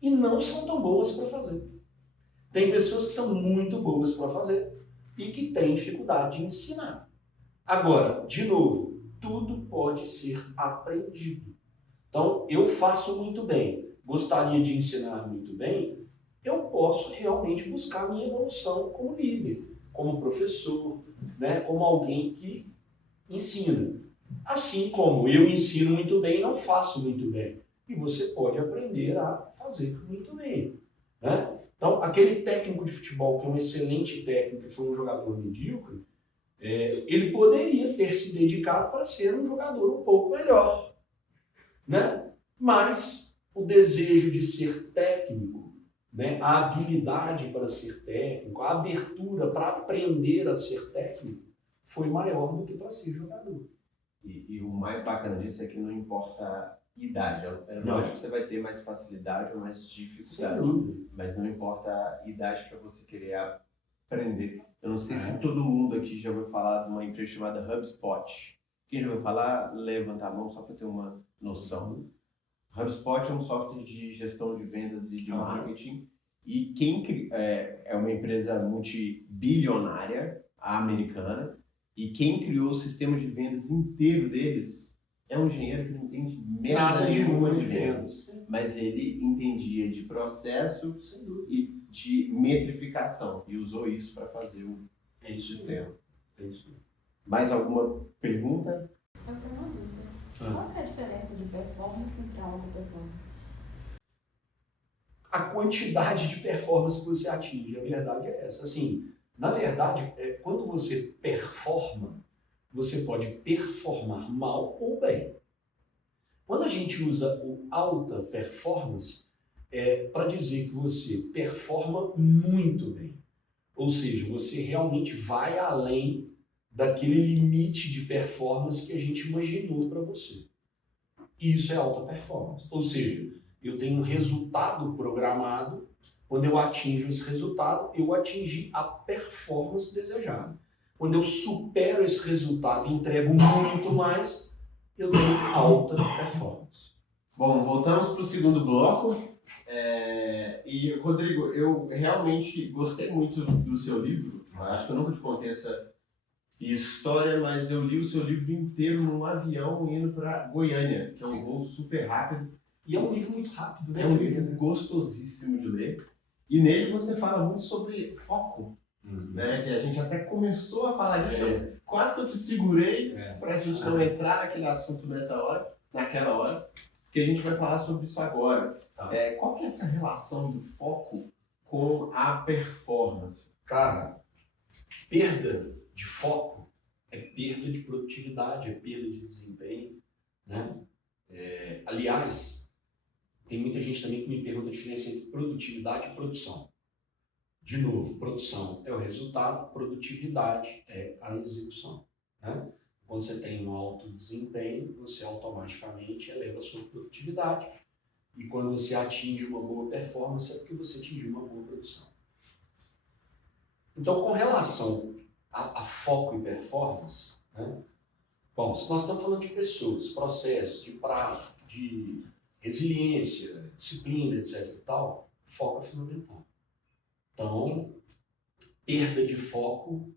e não são tão boas para fazer. Tem pessoas que são muito boas para fazer e que têm dificuldade de ensinar. Agora, de novo, tudo pode ser aprendido. Então, eu faço muito bem, gostaria de ensinar muito bem, eu posso realmente buscar minha evolução como líder, como professor, né, como alguém que ensina. Assim como eu ensino muito bem, não faço muito bem. E você pode aprender a fazer muito bem, né? Então, aquele técnico de futebol que é um excelente técnico, que foi um jogador medíocre, ele poderia ter se dedicado para ser um jogador um pouco melhor, né? Mas o desejo de ser técnico, né? A habilidade para ser técnico, a abertura para aprender a ser técnico foi maior do que para ser jogador. E o mais bacana disso é que não importa a idade. Eu acho que você vai ter mais facilidade ou mais dificuldade, mas não importa a idade para você querer aprender. Eu não sei se todo mundo aqui já ouviu falar de uma empresa chamada HubSpot. Quem já ouviu falar, levanta a mão só para ter uma noção. HubSpot é um software de gestão de vendas e de marketing. E é uma empresa multibilionária americana. E quem criou o sistema de vendas inteiro deles é um engenheiro que não entende merda nenhuma de vendas. Mas ele entendia de processo e de metrificação. E usou isso para fazer o sistema. É isso. Mais alguma pergunta? Eu tenho uma dúvida. Qual que é a diferença de performance para alta performance? A quantidade de performance que você atinge, a verdade é essa. Assim, na verdade, quando você performa, você pode performar mal ou bem. Quando a gente usa o alta performance, é para dizer que você performa muito bem. Ou seja, você realmente vai além daquele limite de performance que a gente imaginou para você. Isso é alta performance. Ou seja, eu tenho um resultado programado. Quando eu atinjo esse resultado, eu atingi a performance desejada. Quando eu supero esse resultado e entrego muito mais, eu tenho alta performance. Bom, voltamos para o segundo bloco. E, Rodrigo, eu realmente gostei muito do seu livro. Acho que eu nunca te contei essa história, mas eu li o seu livro inteiro num avião indo para Goiânia, que é um voo super rápido. E é um livro muito rápido, né? É um livro gostosíssimo de ler. E nele você fala muito sobre foco, né? Que a gente até começou a falar disso. Quase que eu te segurei para a gente não entrar naquele assunto naquela hora, porque a gente vai falar sobre isso agora. Qual que é essa relação do foco com a performance? Cara, perda de foco é perda de produtividade, é perda de desempenho, né? Aliás, tem muita gente também que me pergunta a diferença entre produtividade e produção. De novo, produção é o resultado, produtividade é a execução, né? Quando você tem um alto desempenho, você automaticamente eleva a sua produtividade. E quando você atinge uma boa performance, é porque você atingiu uma boa produção. Então, com relação a foco e performance, né? Bom, se nós estamos falando de pessoas, processos, de prazo, de resiliência, disciplina, etc. e tal, foco é fundamental. Então, perda de foco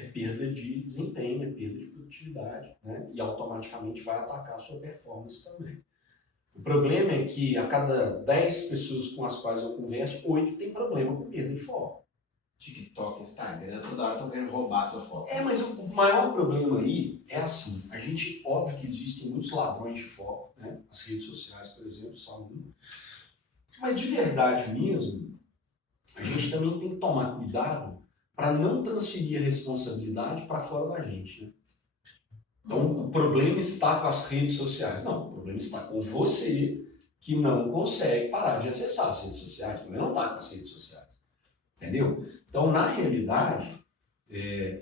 é perda de desempenho, é perda de produtividade, né? E automaticamente vai atacar a sua performance também. O problema é que a cada 10 pessoas com as quais eu converso, 8 têm problema com perda de foco. TikTok, Instagram, toda hora estão querendo roubar seu foco. Mas o maior problema aí é assim, óbvio que existem muitos ladrões de foco, né? As redes sociais, por exemplo, são um. Mas de verdade mesmo, a gente também tem que tomar cuidado para não transferir a responsabilidade para fora da gente, né? Então, o problema está com as redes sociais. Não, o problema está com você que não consegue parar de acessar as redes sociais. O problema não está com as redes sociais. Entendeu? Então, na realidade,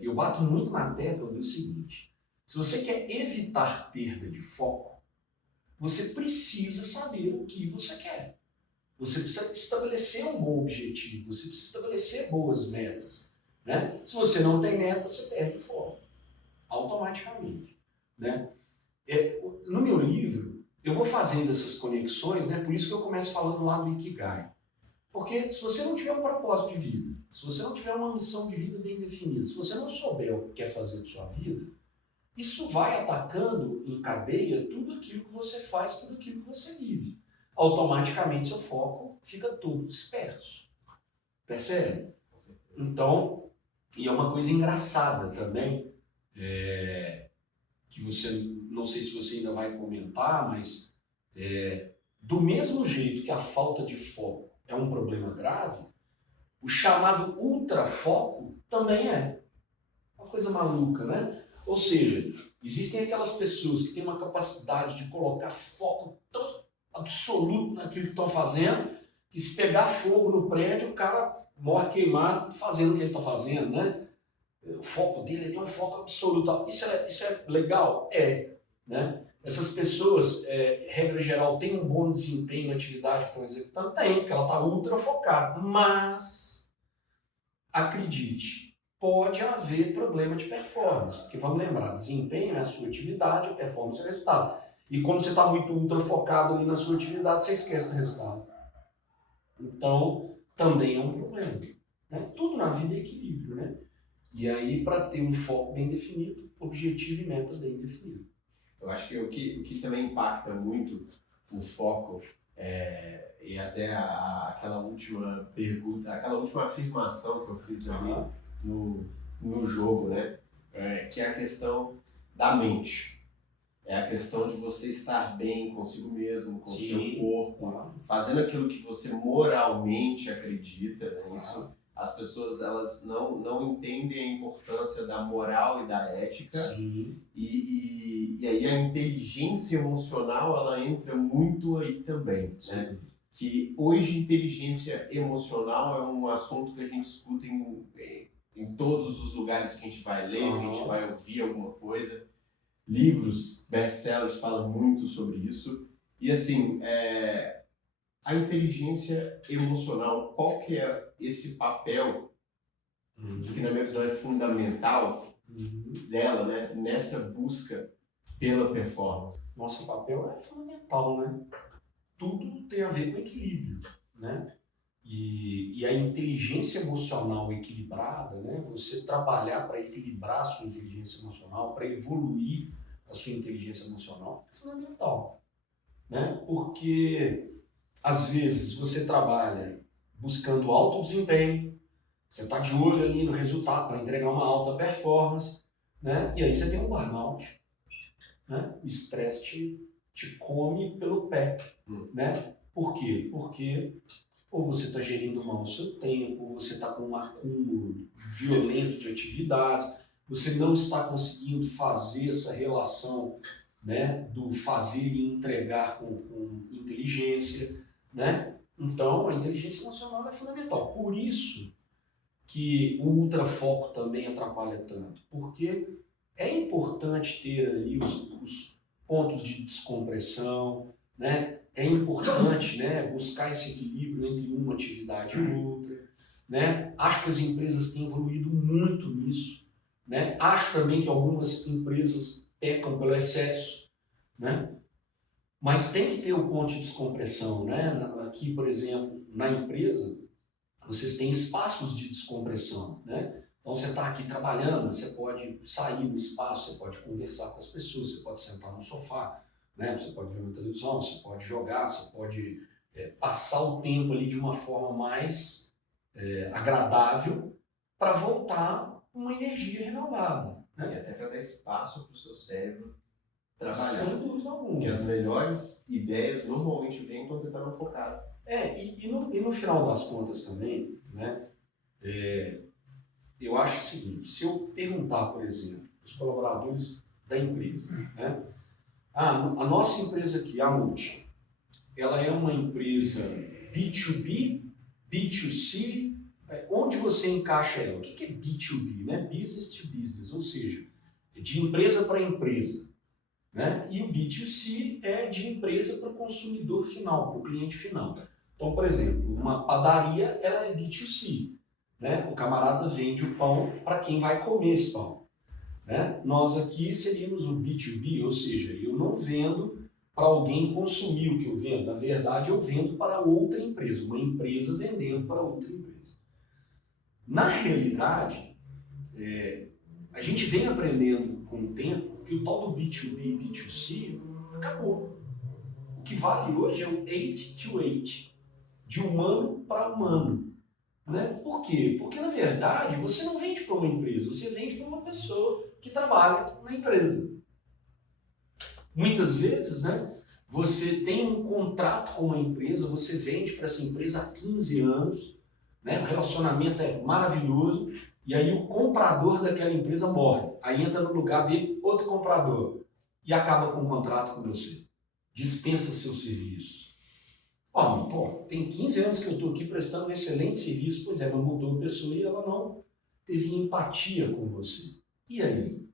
eu bato muito na tecla do seguinte: se você quer evitar perda de foco, você precisa saber o que você quer. Você precisa estabelecer um bom objetivo, você precisa estabelecer boas metas, né? Se você não tem meta, você perde foco, automaticamente, né? No meu livro, eu vou fazendo essas conexões, né? Por isso que eu começo falando lá do Ikigai. Porque se você não tiver um propósito de vida, se você não tiver uma missão de vida bem definida, se você não souber o que quer fazer de sua vida, isso vai atacando em cadeia tudo aquilo que você faz, tudo aquilo que você vive. Automaticamente seu foco fica todo disperso. Percebe? Então, e é uma coisa engraçada também, que você, não sei se você ainda vai comentar, mas do mesmo jeito que a falta de foco é um problema grave, o chamado ultrafoco também é. Uma coisa maluca, né? Ou seja, existem aquelas pessoas que têm uma capacidade de colocar foco tão absoluto naquilo que estão fazendo, que se pegar fogo no prédio, o cara morre queimado fazendo o que ele está fazendo, né? O foco dele é um foco absoluto. Isso é legal? Né? Essas pessoas, regra geral, têm um bom desempenho na atividade que estão executando? Tem, porque ela está ultra focada. Mas, acredite, pode haver problema de performance. Porque vamos lembrar, desempenho é a sua atividade, a performance é o resultado. E quando você está muito ultra focado ali na sua atividade, você esquece do resultado. Então, também é um problema. Né? Tudo na vida é equilíbrio, né? E aí, para ter um foco bem definido, objetivo e meta bem definido. Eu acho que o que também impacta muito o foco e até aquela última pergunta, aquela última afirmação que eu fiz ali no jogo, né? Que é a questão da mente. É a questão de você estar bem consigo mesmo, com o seu corpo, fazendo aquilo que você moralmente acredita, né? Isso, as pessoas elas não entendem a importância da moral e da ética. E aí a inteligência emocional ela entra muito aí também, né? Que hoje inteligência emocional é um assunto que a gente escuta em todos os lugares que a gente vai ler, que a gente vai ouvir alguma coisa. Livros, best-sellers falam muito sobre isso. E assim, a inteligência emocional, qual que é esse papel que na minha visão é fundamental dela, né, nessa busca pela performance? Nosso papel é fundamental, né? Tudo tem a ver com equilíbrio, né? E a inteligência emocional equilibrada, né? Você trabalhar para equilibrar a sua inteligência emocional, para evoluir a sua inteligência emocional, é fundamental, né? Porque às vezes você trabalha buscando alto desempenho, você está de olho ali no resultado para entregar uma alta performance, né? E aí você tem um burnout, né? O estresse te come pelo pé, né? Por quê? Porque ou você está gerindo mal o seu tempo, ou você está com um acúmulo violento de atividades, você não está conseguindo fazer essa relação, né, do fazer e entregar com inteligência, né? Então, a inteligência emocional é fundamental. Por isso que o ultrafoco também atrapalha tanto, porque é importante ter ali os pontos de descompressão, né? É importante, né, buscar esse equilíbrio entre uma atividade e outra, né? Acho que as empresas têm evoluído muito nisso, né? Acho também que algumas empresas pecam pelo excesso, né? Mas tem que ter o ponto de descompressão, né? Aqui, por exemplo, na empresa, vocês têm espaços de descompressão, né? Então você está aqui trabalhando, você pode sair no espaço, você pode conversar com as pessoas, você pode sentar no sofá, né? Você pode ver uma televisão, você pode jogar, você pode passar o tempo ali de uma forma mais agradável para voltar com uma energia renovada. E até para dar espaço para o seu cérebro trabalhar. Sem dúvida alguma. Porque as melhores ideias normalmente vêm quando você está no focado. E no final das contas também, né? Eu acho o seguinte, se eu perguntar, por exemplo, os colaboradores da empresa, né? A nossa empresa aqui, a Multi, ela é uma empresa B2B, B2C, onde você encaixa ela? O que é B2B? Né? Business to business, ou seja, de empresa para empresa. Né? E o B2C é de empresa para o consumidor final, para o cliente final. Então, por exemplo, uma padaria ela é B2C. Né? O camarada vende o pão para quem vai comer esse pão. Né? Nós aqui seríamos o B2B, ou seja, eu não vendo para alguém consumir o que eu vendo. Na verdade, eu vendo para outra empresa, uma empresa vendendo para outra empresa. Na realidade, a gente vem aprendendo com o tempo que o tal do B2B e B2C acabou. O que vale hoje é o 8-to-8, de humano para humano. Né? Por quê? Porque, na verdade, você não vende para uma empresa, você vende para uma pessoa que trabalha na empresa. Muitas vezes, né, você tem um contrato com uma empresa, você vende para essa empresa há 15 anos, né, o relacionamento é maravilhoso, e aí o comprador daquela empresa morre. Aí entra no lugar dele outro comprador e acaba com o contrato com você. Dispensa seus serviços. Pô, tem 15 anos que eu estou aqui prestando um excelente serviço, pois é, mas mudou a pessoa e ela não teve empatia com você. E aí?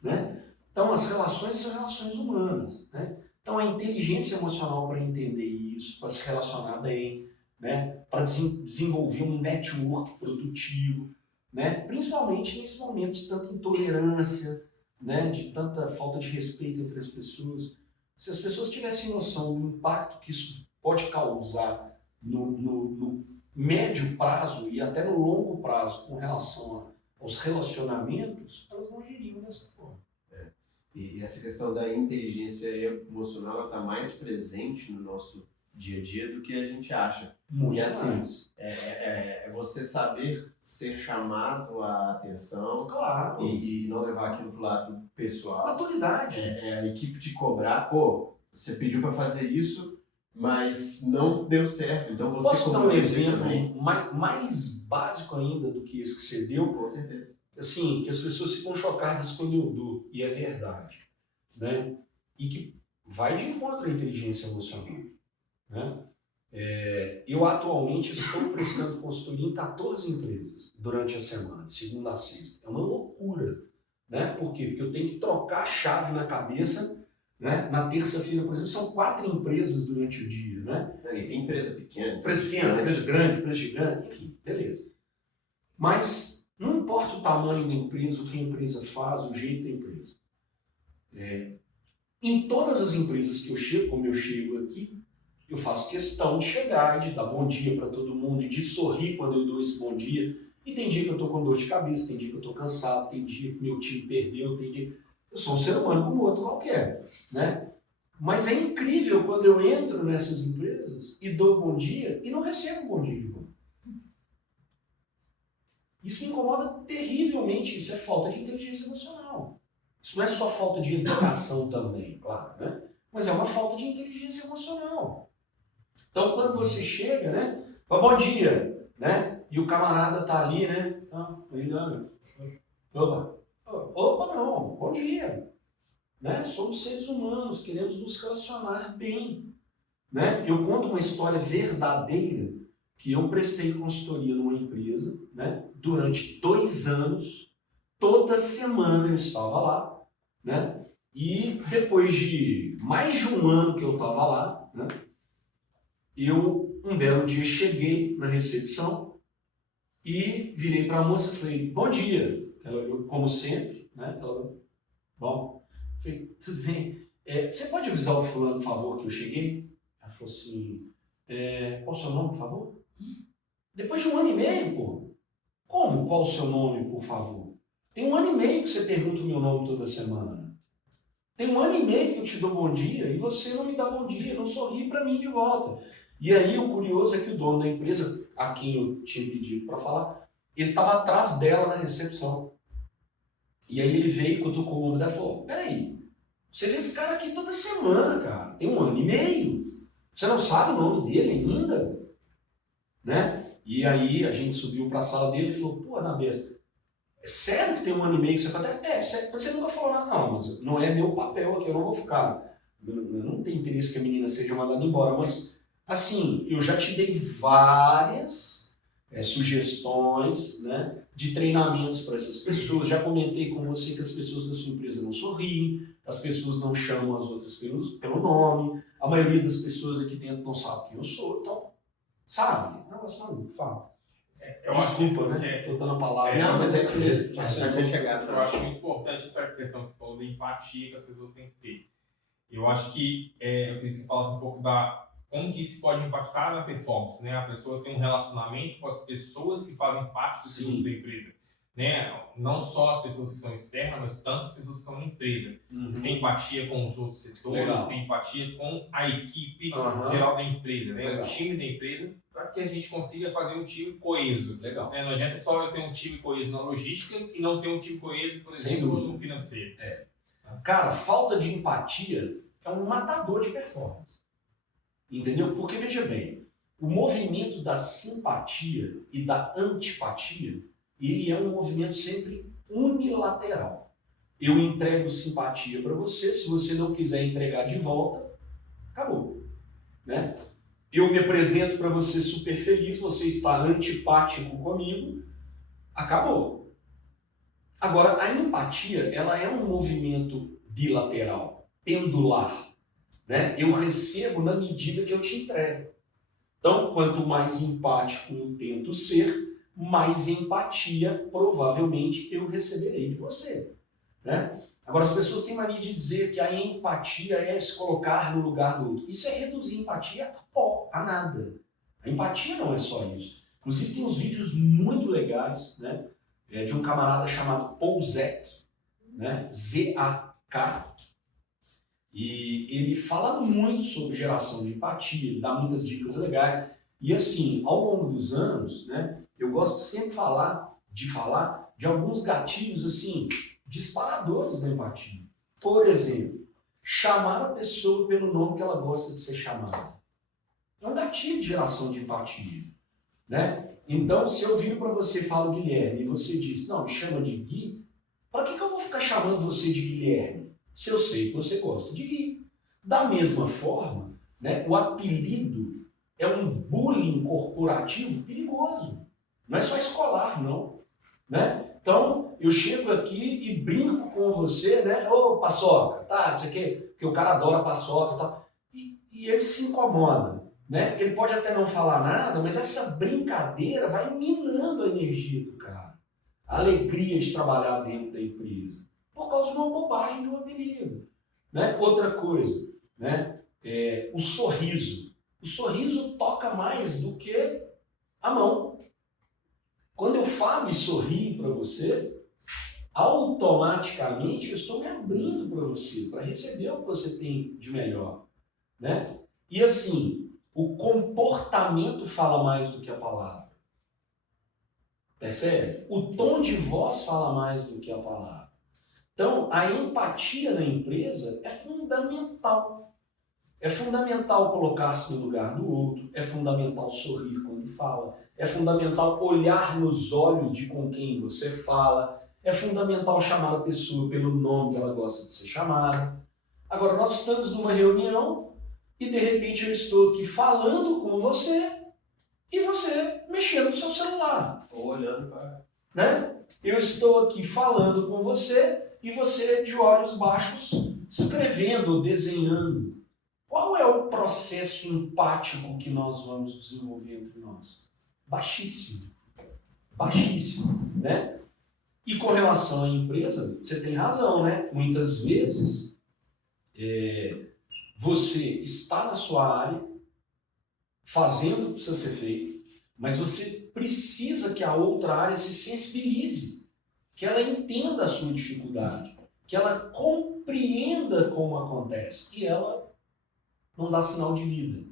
Né? Então, as relações são relações humanas. Né? Então, a inteligência emocional para entender isso, para se relacionar bem, né? Para desenvolver um network produtivo, né? Principalmente nesse momento de tanta intolerância, né? De tanta falta de respeito entre as pessoas. Se as pessoas tivessem noção do impacto que isso pode causar no médio prazo e até no longo prazo com relação aos relacionamentos, elas não agiriam dessa forma. E essa questão da inteligência emocional está mais presente no nosso dia a dia do que a gente acha. Muito e assim, mais. É você saber ser chamado a atenção, Claro. e não levar aquilo para o lado pessoal. Maturidade. A equipe te cobrar, pô, você pediu para fazer isso, mas não deu certo. Então você Posso dar um exemplo também? mais básico ainda do que esse que você deu? Com certeza. Assim, que as pessoas ficam chocadas quando eu dou, e é verdade, né? E que vai de encontro à inteligência emocional, né? Eu atualmente estou prestando consultoria em 14 empresas durante a semana, de segunda a sexta. É uma loucura, né? Por quê? Porque eu tenho que trocar a chave na cabeça, né? Na terça-feira, por exemplo, são 4 empresas durante o dia, né? E tem empresa pequena. Empresa pequena, empresa grande, empresa gigante, enfim, beleza. Mas não importa o tamanho da empresa, o que a empresa faz, o jeito da empresa. Em todas as empresas que eu chego, como eu chego aqui, eu faço questão de chegar, de dar bom dia para todo mundo, e de sorrir quando eu dou esse bom dia. E tem dia que eu estou com dor de cabeça, tem dia que eu estou cansado, tem dia que meu time perdeu, tem dia... Eu sou um ser humano como outro qualquer, né? Mas é incrível quando eu entro nessas empresas e dou bom dia e não recebo bom dia de volta. Isso me incomoda terrivelmente, isso é falta de inteligência emocional. Isso não é só falta de educação também, claro, né? Mas é uma falta de inteligência emocional. Então, quando você chega, né? Fala, bom dia, né? E o camarada tá ali, né? Opa, não, bom dia. Né? Somos seres humanos, queremos nos relacionar bem. Né? Eu conto uma história verdadeira que eu prestei consultoria numa empresa, né? Durante 2 anos, toda semana eu estava lá, né? E depois de mais de 1 ano que eu estava lá, né? Eu, um belo dia, cheguei na recepção e virei para a moça e falei, bom dia. Ela olhou, como sempre, né? Ela, bom, falei, tudo bem. Você pode avisar o fulano, por favor, que eu cheguei? Ela falou assim, qual o seu nome, por favor? Depois de 1 ano e meio, pô. Como? Qual o seu nome, favor. Tem 1 ano e meio que você pergunta o meu nome toda semana. Tem 1 ano e meio que eu te dou bom dia e você não me dá bom dia, não sorri para mim de volta. E aí o curioso é que o dono da empresa, a quem eu tinha pedido para falar, ele estava atrás dela na recepção. E aí ele veio, cutucou o nome dela e falou, peraí, você vê esse cara aqui toda semana, cara, tem 1 ano e meio. Você não sabe o nome dele ainda? Né? E aí a gente subiu para a sala dele e falou, pô, Anabessa, é sério que tem 1 ano e meio que você fala? É sério, você nunca falou nada, não, mas não é meu papel aqui, eu não vou ficar. Eu não tenho interesse que a menina seja mandada embora, mas assim, eu já te dei várias sugestões, né, de treinamentos para essas pessoas. Já comentei com você que as pessoas da sua empresa não sorriem, as pessoas não chamam as outras pelo nome, a maioria das pessoas aqui dentro não sabe quem eu sou, então, sabe? É um negócio maluco, fala. Desculpa, né? Tô dando a palavra. Não, mas é isso mesmo. Já ter chegado. Eu acho muito importante essa questão que você falou da empatia que as pessoas têm que ter. Eu acho que eu queria que você falasse um pouco da como que isso pode impactar na performance, né? A pessoa tem um relacionamento com as pessoas que fazem parte do ciclo da empresa, né? Não só as pessoas que estão externas, mas tantas pessoas que estão na empresa. Você tem empatia com os outros setores, você tem empatia com a equipe geral da empresa, né? O time da empresa, para que a gente consiga fazer um time coeso. Legal. Né? Não adianta só eu ter um time coeso na logística e não ter um time coeso, por exemplo, no financeiro. Cara, falta de empatia é um matador de performance. Entendeu? Porque, veja bem, o movimento da simpatia e da antipatia, ele é um movimento sempre unilateral. Eu entrego simpatia para você, se você não quiser entregar de volta, acabou. Né? Eu me apresento para você super feliz, você está antipático comigo, acabou. Agora, a empatia, ela é um movimento bilateral, pendular. Né? Eu recebo na medida que eu te entrego. Então, quanto mais empático eu tento ser, mais empatia provavelmente eu receberei de você. Né? Agora, as pessoas têm mania de dizer que a empatia é se colocar no lugar do outro. Isso é reduzir a empatia a pó, a nada. A empatia não é só isso. Inclusive, tem uns vídeos muito legais, né, de um camarada chamado Paul Zak, né, Z-A-K, e ele fala muito sobre geração de empatia, ele dá muitas dicas legais. E assim, ao longo dos anos, né, eu gosto sempre de falar de alguns gatilhos assim, disparadores da empatia. Por exemplo, chamar a pessoa pelo nome que ela gosta de ser chamada. É um gatilho de geração de empatia. Né? Então, se eu viro para você e falo Guilherme, e você diz, não, me chama de Gui, para que eu vou ficar chamando você de Guilherme? Se eu sei que você gosta de Gui. Da mesma forma, né, o apelido é um bullying corporativo perigoso. Não é só escolar, não. Né? Então, eu chego aqui e brinco com você, né? Ô, paçoca, tá? Não sei o quê, porque o cara adora paçoca e tal. E ele se incomoda. Né? Ele pode até não falar nada, mas essa brincadeira vai minando a energia do cara. A alegria de trabalhar dentro da empresa. Por causa de uma bobagem de um apelido. Né? Outra coisa, né? O sorriso. O sorriso toca mais do que a mão. Quando eu falo e sorrio para você, automaticamente eu estou me abrindo para você, para receber o que você tem de melhor. Né? E assim, o comportamento fala mais do que a palavra. Percebe? O tom de voz fala mais do que a palavra. Então, a empatia na empresa é fundamental. É fundamental colocar-se no lugar do outro, é fundamental sorrir quando fala, é fundamental olhar nos olhos de com quem você fala, é fundamental chamar a pessoa pelo nome que ela gosta de ser chamada. Agora, nós estamos numa reunião e de repente eu estou aqui falando com você e você mexendo no seu celular. Ou olhando para... Né? Eu estou aqui falando com você e você de olhos baixos escrevendo, desenhando. Qual é o processo empático que nós vamos desenvolver entre nós? Baixíssimo. Baixíssimo, né? E com relação à empresa, você tem razão, né? Muitas vezes você está na sua área fazendo o que precisa ser feito, mas você precisa que a outra área se sensibilize que ela entenda a sua dificuldade, que ela compreenda como acontece e ela não dá sinal de vida.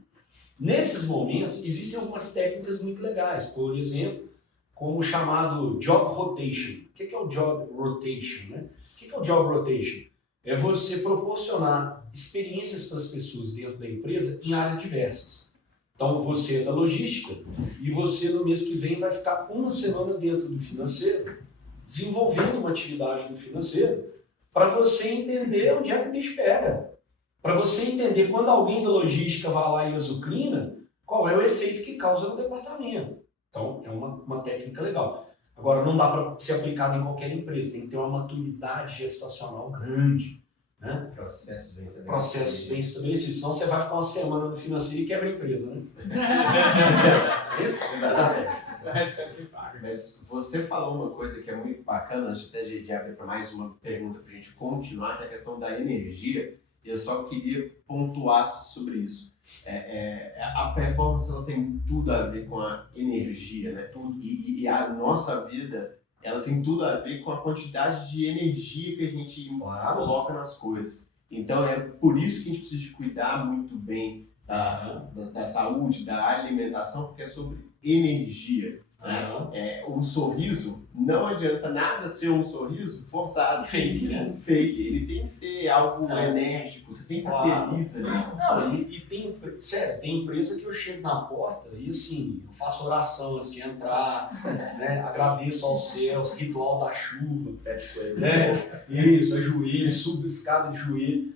Nesses momentos, existem algumas técnicas muito legais, por exemplo, como o chamado job rotation. O que é o job rotation? Né? O que é o job rotation? É você proporcionar experiências para as pessoas dentro da empresa em áreas diversas. Então, você é da logística e você, no mês que vem, vai ficar uma semana dentro do financeiro, desenvolvendo uma atividade do financeiro, para você entender onde é que o bicho pega. Para você entender quando alguém da logística vai lá e azucrina, qual é o efeito que causa no departamento. Então, é uma técnica legal. Agora, não dá para ser aplicado em qualquer empresa, tem que ter uma maturidade gestacional grande. Né? Processos bem estabelecidos. Processos bem estabelecidos, senão você vai ficar uma semana no financeiro e quebra a empresa, né? Exatamente. Mas Mas você falou uma coisa que é muito bacana, antes até de abrir para mais uma pergunta para a gente continuar, que é a questão da energia. E eu só queria pontuar sobre isso. A performance ela tem tudo a ver com a energia, né? Tudo, e a nossa vida ela tem tudo a ver com a quantidade de energia que a gente coloca nas coisas. Então é por isso que a gente precisa de cuidar muito bem da saúde, da alimentação, porque é sobre energia. Né? Um sorriso, não adianta nada ser um sorriso forçado. Fake, né? Fake. Ele tem que ser algo enérgico, você tem que estar feliz ali. Não, e tem, sério, tem empresa que eu chego na porta e assim, eu faço oração antes de entrar, né? Agradeço aos céus, ritual da chuva, né? Isso, ajoelho, subo escada de joelho.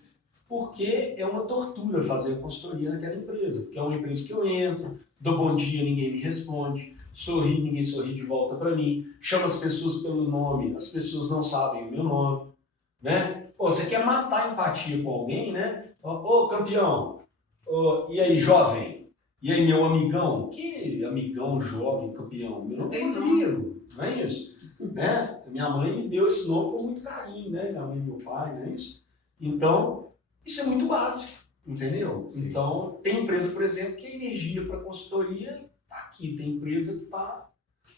Porque é uma tortura fazer consultoria naquela empresa. Porque é uma empresa que eu entro, dou bom dia, ninguém me responde. Sorri, ninguém sorri de volta para mim. Chama as pessoas pelo nome, as pessoas não sabem o meu nome. Né? Pô, você quer matar a empatia com alguém, né? Ô, campeão, e aí, jovem? E aí, meu amigão? Que amigão, jovem, campeão? Meu nome é Rodrigo, não é isso? Né? Minha mãe me deu esse nome com muito carinho, né? Minha mãe e meu pai, não é isso? Então, isso é muito básico, entendeu? Então, tem empresa, por exemplo, que a energia para consultoria aqui, tem empresa que está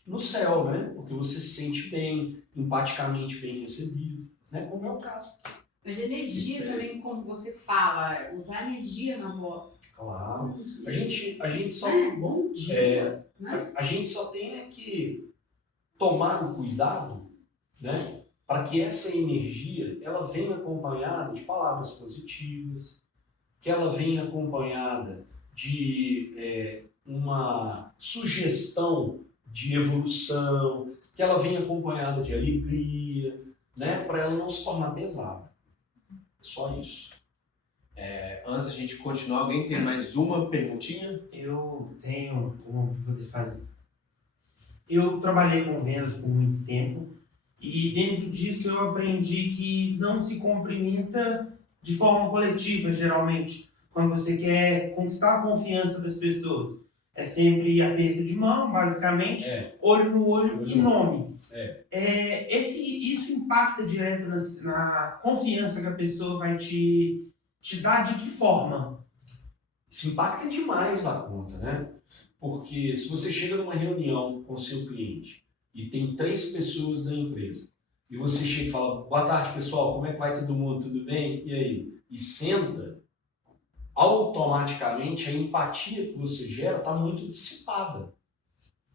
no céu, né? Porque você se sente bem, empaticamente bem recebido, né? Como é o caso. Mas energia também, como você fala, usar energia na voz. Claro. A gente só... bom dia. Né? A gente só tem que tomar o cuidado, né? Para que essa energia, ela venha acompanhada de palavras positivas, que ela venha acompanhada de... uma sugestão de evolução, que ela venha acompanhada de alegria, né? Para ela não se tornar pesada. Só isso. Antes da gente continuar, alguém tem mais uma perguntinha? Eu tenho uma para poder fazer. Eu trabalhei com vendas por muito tempo e dentro disso eu aprendi que não se cumprimenta de forma coletiva, geralmente, quando você quer conquistar a confiança das pessoas. É sempre aperto de mão, basicamente, olho no olho e nome. Isso impacta direto na confiança que a pessoa vai te dar de que forma? Isso impacta demais na conta, né? Porque se você chega numa reunião com o seu cliente e tem 3 pessoas da empresa, e você chega e fala, boa tarde pessoal, como é que vai todo mundo, tudo bem? E aí? E senta, automaticamente a empatia que você gera está muito dissipada.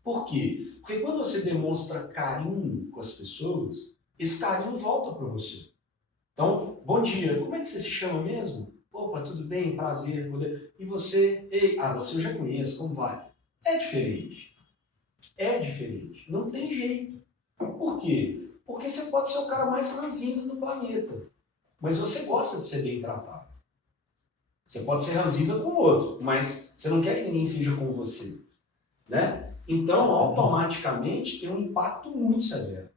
Por quê? Porque quando você demonstra carinho com as pessoas, esse carinho volta para você. Então, bom dia, como é que você se chama mesmo? Opa, tudo bem, prazer. E você? Você eu já conheço, como vai? É diferente. É diferente. Não tem jeito. Por quê? Porque você pode ser o cara mais ranzinza do planeta, mas você gosta de ser bem tratado. Você pode ser ranzinza com o outro, mas você não quer que ninguém seja com você, né? Então, automaticamente, tem um impacto muito severo,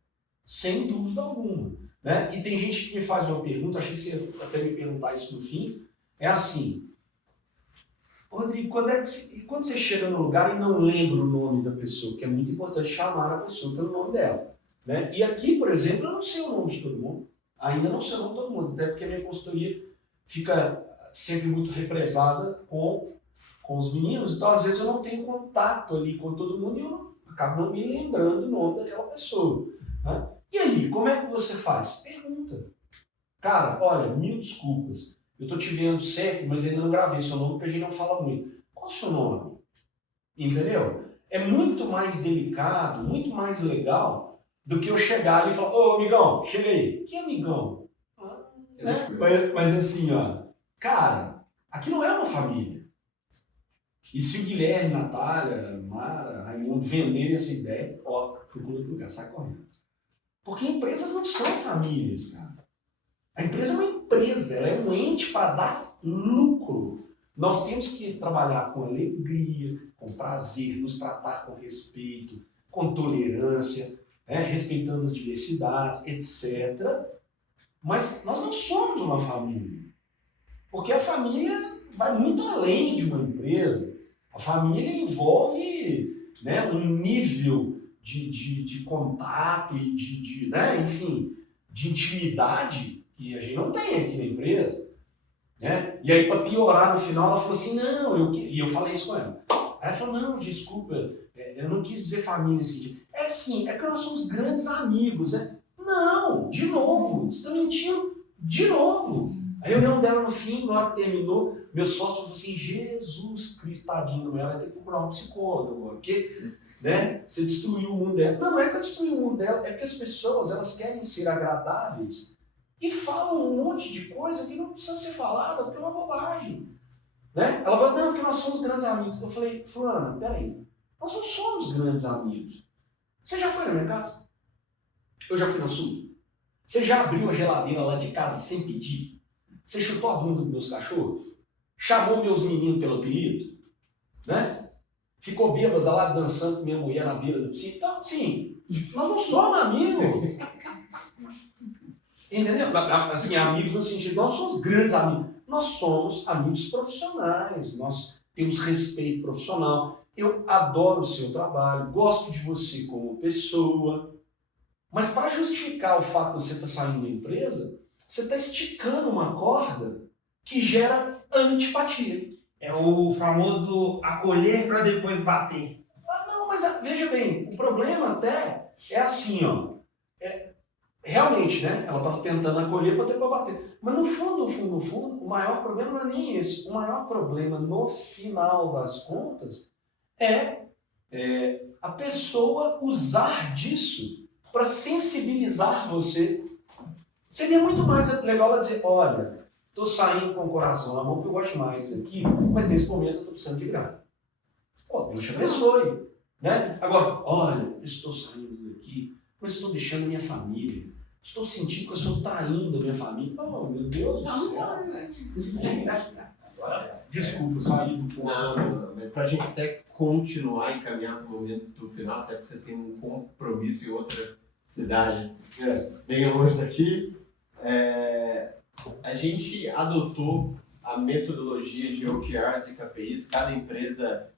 sem dúvida alguma, né? E tem gente que me faz uma pergunta, achei que você ia até me perguntar isso no fim, é assim, Rodrigo, quando você chega no lugar e não lembra o nome da pessoa, que é muito importante chamar a pessoa pelo nome dela, né? E aqui, por exemplo, eu não sei o nome de todo mundo, ainda não sei o nome de todo mundo, até porque a minha consultoria fica sempre muito represada com os meninos, então às vezes eu não tenho contato ali com todo mundo e eu acabo não me lembrando o nome daquela pessoa, né? E aí, como é que você faz? Pergunta. Cara, olha, 1000 desculpas. Eu tô te vendo sempre, mas ainda não gravei seu nome porque a gente não fala muito. Qual o seu nome? Entendeu? É muito mais delicado, muito mais legal do que eu chegar ali e falar, ô amigão, chega aí. Que amigão? Né? Mas assim, ó, cara, aqui não é uma família. E se o Guilherme, Natália, Mara, Raimundo venderem essa ideia, ó, procura outro lugar, sai correndo. Porque empresas não são famílias, cara. A empresa é uma empresa, ela é um ente para dar lucro. Nós temos que trabalhar com alegria, com prazer, nos tratar com respeito, com tolerância, respeitando as diversidades, etc. Mas nós não somos uma família. Porque a família vai muito além de uma empresa. A família envolve, né, um nível de contato e enfim, de intimidade que a gente não tem aqui na empresa. Né? E aí, para piorar, no final, ela falou assim, não, e eu falei isso com ela. Aí ela falou, não, desculpa, eu não quis dizer família assim. É assim, é que nós somos grandes amigos. Né? Não, de novo, você está mentindo de novo. A reunião dela no fim, na hora que terminou, meu sócio falou assim, Jesus Cristo, tadinho, ela vai ter que procurar um psicólogo agora, porque né, você destruiu o mundo dela. Não, não é que eu destruí o mundo dela, é porque as pessoas, elas querem ser agradáveis e falam um monte de coisa que não precisa ser falada, porque é uma bobagem. Né? Ela falou, não, porque nós somos grandes amigos. Eu falei, fulana, peraí, nós não somos grandes amigos. Você já foi na minha casa? Eu já fui na sua? Você já abriu a geladeira lá de casa sem pedir? Você chutou a bunda dos meus cachorros? Chamou meus meninos pelo apelido? Né? Ficou bêbada lá dançando com minha mulher na beira da piscina? Então, sim, nós não somos amigos. Entendeu? Assim, amigos no sentido, nós somos grandes amigos. Nós somos amigos profissionais, nós temos respeito profissional. Eu adoro o seu trabalho, gosto de você como pessoa. Mas para justificar o fato de você estar saindo da empresa, você está esticando uma corda que gera antipatia. É o famoso acolher para depois bater. Ah, não, mas veja bem, o problema até é assim, ó. Realmente, né? Ela estava tentando acolher para depois bater. Mas no fundo, o maior problema não é nem esse. O maior problema, no final das contas, é a pessoa usar disso para sensibilizar você. Seria muito mais legal ela dizer, olha, estou saindo com o coração na mão porque eu gosto mais daqui, mas nesse momento eu estou precisando de grana. Pô, Deus te abençoe. Né? Agora, olha, eu estou saindo daqui, mas estou deixando minha família. Estou sentindo que eu estou traindo a minha família. Oh, meu Deus do céu. Desculpa, saí do ponto. Não, mas para a gente até continuar e caminhar para o momento do final, até porque você tem um compromisso em outra cidade bem longe daqui, a gente adotou a metodologia de OKRs e KPIs. Cada empresa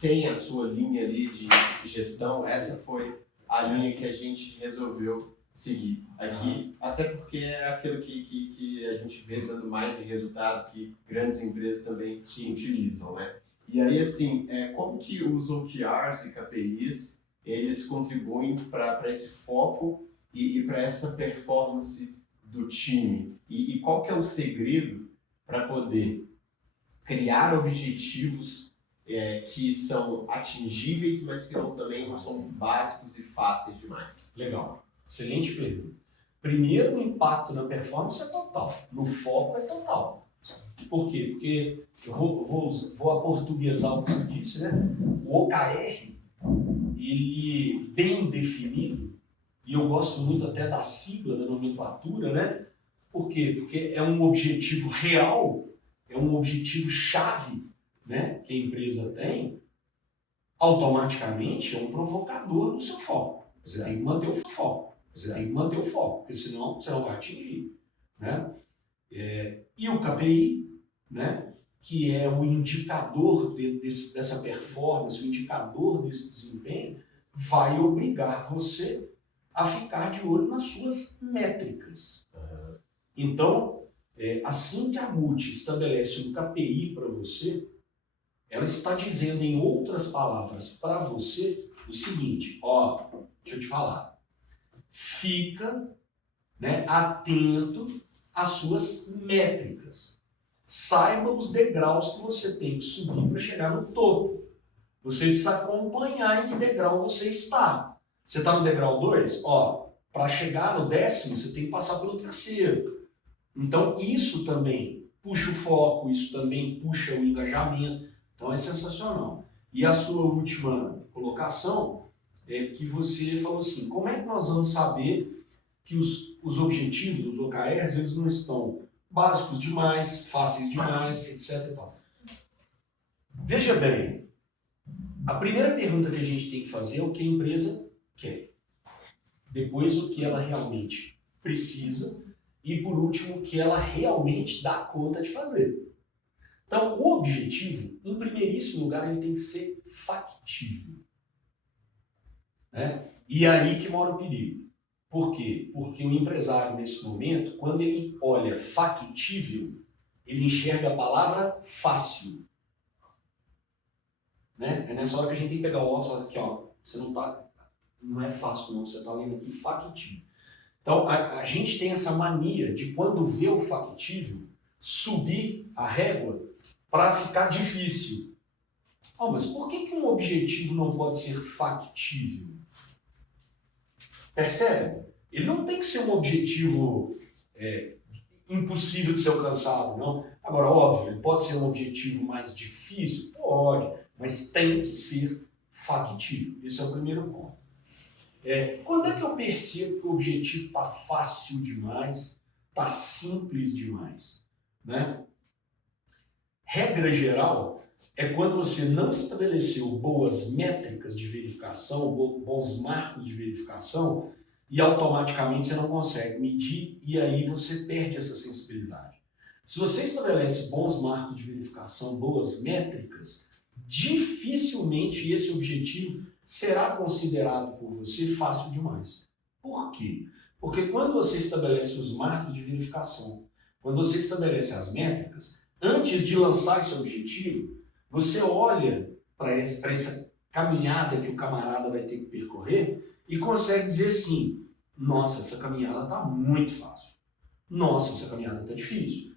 tem a sua linha ali de gestão. Essa foi a linha que a gente resolveu seguir aqui, até porque é aquilo que a gente vê dando mais em resultado, que grandes empresas também se utilizam, né? E aí, assim, como que os OKRs e KPIs, eles contribuem para esse foco e para essa performance do time? E qual que é o segredo para poder criar objetivos que são atingíveis, mas que também não são básicos e fáceis demais? Legal, excelente pergunta. Primeiro, o impacto na performance é total, no foco é total. Por quê? Porque eu vou aportuguesar o que você disse, né? O OKR, ele bem definido, e eu gosto muito até da sigla, da nomenclatura, né? Por quê? Porque é um objetivo real, é um objetivo chave, né, que a empresa tem, automaticamente é um provocador do seu foco. Você tem que manter o foco. Você tem que manter o foco, porque senão você não vai atingir. Né? E o KPI, né, que é o indicador dessa performance, o indicador desse desempenho, vai obrigar você a ficar de olho nas suas métricas. Então, assim que a Multi estabelece um KPI para você, ela está dizendo, em outras palavras, para você o seguinte, ó, deixa eu te falar. Fica, né, atento às suas métricas. Saiba os degraus que você tem que subir para chegar no topo. Você precisa acompanhar em que degrau você está. Você está no degrau 2? Para chegar no 10º, você tem que passar pelo 3º. Então, isso também puxa o foco, isso também puxa o engajamento. Então, é sensacional. E a sua última colocação é que você falou assim, como é que nós vamos saber que os objetivos, os OKRs, eles não estão básicos demais, fáceis demais, etc. e tal. Veja bem, a primeira pergunta que a gente tem que fazer é o que a empresa quer. Depois, o que ela realmente precisa. E, por último, o que ela realmente dá conta de fazer. Então, o objetivo, em primeiríssimo lugar, ele tem que ser factível. Né? E aí que mora o perigo. Por quê? Porque o empresário, nesse momento, quando ele olha factível, ele enxerga a palavra fácil. Né? É nessa hora que a gente tem que pegar o óculos e falar aqui, você não é fácil não, você está lendo aqui factível. Então, a gente tem essa mania de, quando vê o factível, subir a régua para ficar difícil. Mas por que um objetivo não pode ser factível? Percebe? Ele não tem que ser um objetivo impossível de ser alcançado, não. Agora, óbvio, ele pode ser um objetivo mais difícil? Pode, mas tem que ser factível. Esse é o primeiro ponto. Quando é que eu percebo que o objetivo está fácil demais, está simples demais? Né? Regra geral é quando você não estabeleceu boas métricas de verificação, bons marcos de verificação, e automaticamente você não consegue medir, e aí você perde essa sensibilidade. Se você estabelece bons marcos de verificação, boas métricas, dificilmente esse objetivo será considerado por você fácil demais. Por quê? Porque quando você estabelece os marcos de verificação, quando você estabelece as métricas, antes de lançar esse objetivo, você olha para essa caminhada que o camarada vai ter que percorrer e consegue dizer assim, nossa, essa caminhada está muito fácil. Nossa, essa caminhada está difícil.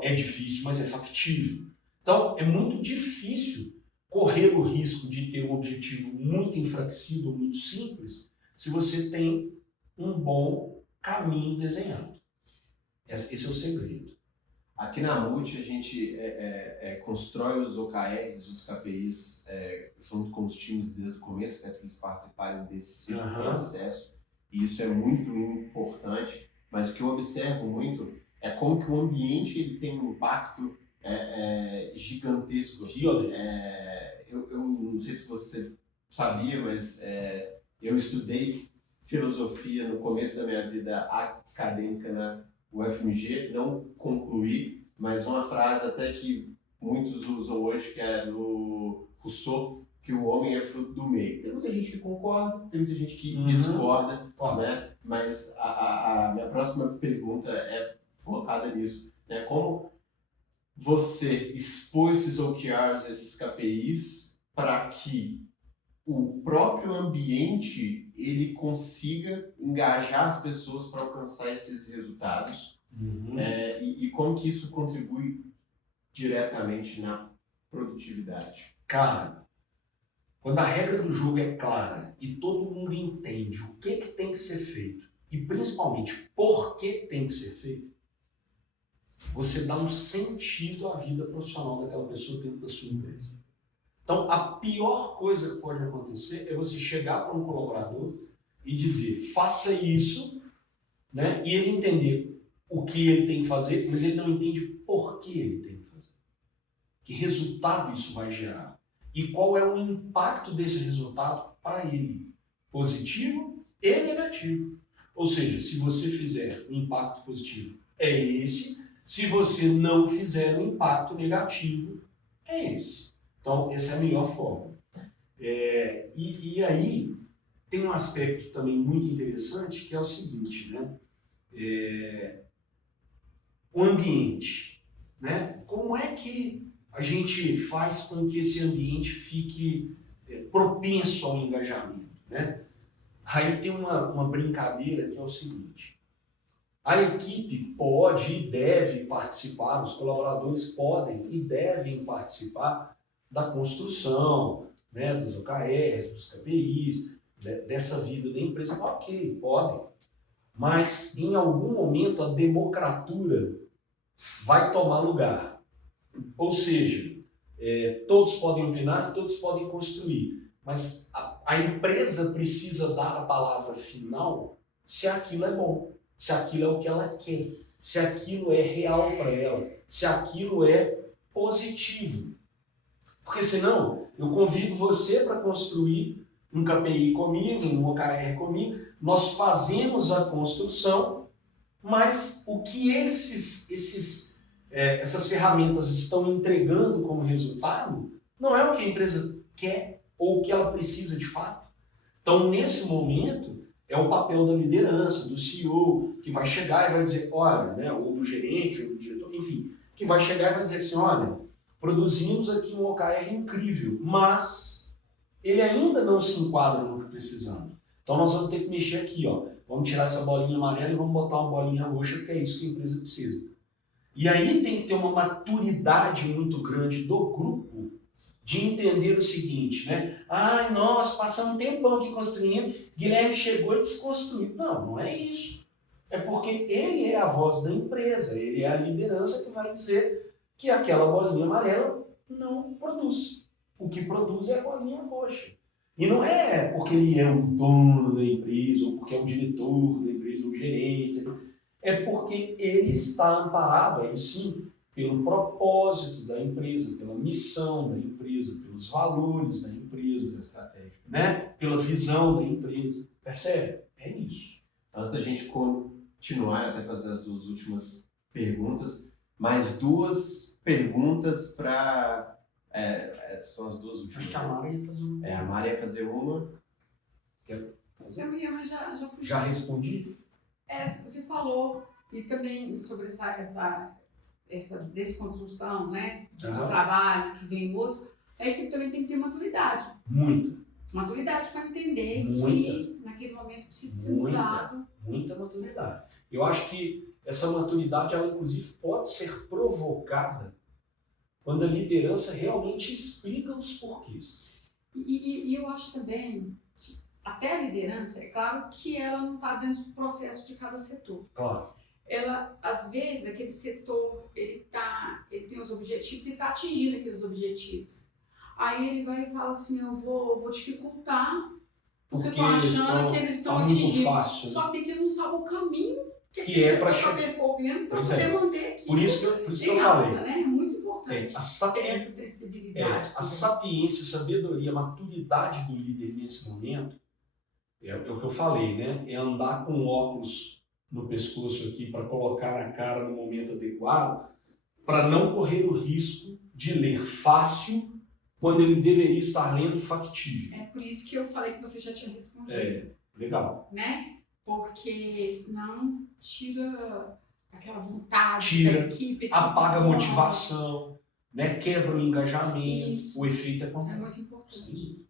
É difícil, mas é factível. Então, é muito difícil correr o risco de ter um objetivo muito enfraquecido ou muito simples se você tem um bom caminho desenhado. Esse é o segredo. Aqui na Multi, a gente constrói os OKRs, os KPIs, junto com os times desde o começo, para eles participarem desse processo. E isso é muito importante, mas o que eu observo muito é como que o ambiente ele tem um impacto gigantesco. Eu não sei se você sabia, mas eu estudei filosofia no começo da minha vida acadêmica na UFMG, não concluí, mas uma frase até que muitos usam hoje, que é do Rousseau, que o homem é fruto do meio. Tem muita gente que concorda, tem muita gente que discorda, né? Mas a minha próxima pergunta é focada nisso. Né? Como você expôs esses OKRs, esses KPIs, para que o próprio ambiente ele consiga engajar as pessoas para alcançar esses resultados, e como que isso contribui diretamente na produtividade? Cara, quando a regra do jogo é clara e todo mundo entende o que tem que ser feito e principalmente por que tem que ser feito, você dá um sentido à vida profissional daquela pessoa dentro da sua empresa. Então, a pior coisa que pode acontecer é você chegar para um colaborador e dizer, faça isso, né? E ele entender o que ele tem que fazer, mas ele não entende por que ele tem que fazer. Que resultado isso vai gerar. E qual é o impacto desse resultado para ele. Positivo e negativo. Ou seja, se você fizer um impacto positivo, é esse. Se você não fizer um impacto negativo, é esse. Então, essa é a melhor forma. E aí, tem um aspecto também muito interessante, que é o seguinte, né? O ambiente. Né? Como é que a gente faz com que esse ambiente fique propenso ao engajamento? Né? Aí tem uma brincadeira que é o seguinte: a equipe pode e deve participar, os colaboradores podem e devem participar da construção, né, dos OKRs, dos KPIs, dessa vida da empresa. Ok, podem. Mas em algum momento a democratura vai tomar lugar. Ou seja, todos podem opinar, todos podem construir. Mas a empresa precisa dar a palavra final se aquilo é bom, se aquilo é o que ela quer, se aquilo é real para ela, se aquilo é positivo. Porque senão, eu convido você para construir um KPI comigo, um OKR comigo, nós fazemos a construção, mas o que essas ferramentas estão entregando como resultado não é o que a empresa quer ou o que ela precisa de fato. Então, nesse momento, é o papel da liderança, do CEO, que vai chegar e vai dizer, olha, né, ou do gerente, ou do diretor, enfim, que vai chegar e vai dizer assim, olha, produzimos aqui um OKR incrível, mas ele ainda não se enquadra no que precisamos. Então, nós vamos ter que mexer aqui, ó. Vamos tirar essa bolinha amarela e vamos botar uma bolinha roxa, porque é isso que a empresa precisa. E aí tem que ter uma maturidade muito grande do grupo de entender o seguinte, né? Ai, nós passamos um tempão aqui construindo, Guilherme chegou e desconstruiu. Não, não é isso. É porque ele é a voz da empresa, ele é a liderança que vai dizer que aquela bolinha amarela não produz. O que produz é a bolinha roxa. E não é porque ele é o dono da empresa, ou porque é o diretor da empresa, ou o gerente. É porque ele está amparado, aí sim, pelo propósito da empresa, pela missão da empresa, pelos valores da empresa, né? Pela visão da empresa. Percebe? É isso. Antes da gente continuar, até fazer as duas últimas perguntas, mais duas perguntas para... são as duas últimas. Acho que a Mara ia fazer uma. A Mara ia fazer uma. Eu ia, mas já fui. Já respondi? Você falou, e também sobre essa desconstrução, né, do trabalho que vem outro, a equipe também tem que ter maturidade. Muita. Maturidade para entender Muita. que naquele momento precisa ser mudado. Muita maturidade. Eu acho que essa maturidade, ela inclusive pode ser provocada quando a liderança realmente explica os porquês. E eu acho também que até a liderança, é claro que ela não está dentro do processo de cada setor. Claro. Ela, às vezes, aquele setor, ele tem os objetivos e está atingindo aqueles objetivos. Aí ele vai e fala assim, eu vou dificultar, porque eu estou achando que eles estão atingindo. Fácil, Só que ele não sabe o caminho que é para percorrendo para poder manter aqui. Por isso que eu falei. Né? É muito importante ter essa a sensibilidade. sapiência, a sabedoria, a maturidade do líder nesse momento é o que eu falei, né? É andar com óculos no pescoço aqui para colocar a cara no momento adequado, para não correr o risco de ler fácil quando ele deveria estar lendo factível. É por isso que eu falei que você já tinha respondido. Legal. Né? Porque senão tira aquela vontade da equipe. Apaga a motivação, né? Quebra o engajamento, Isso. O efeito é É contrário. muito importante.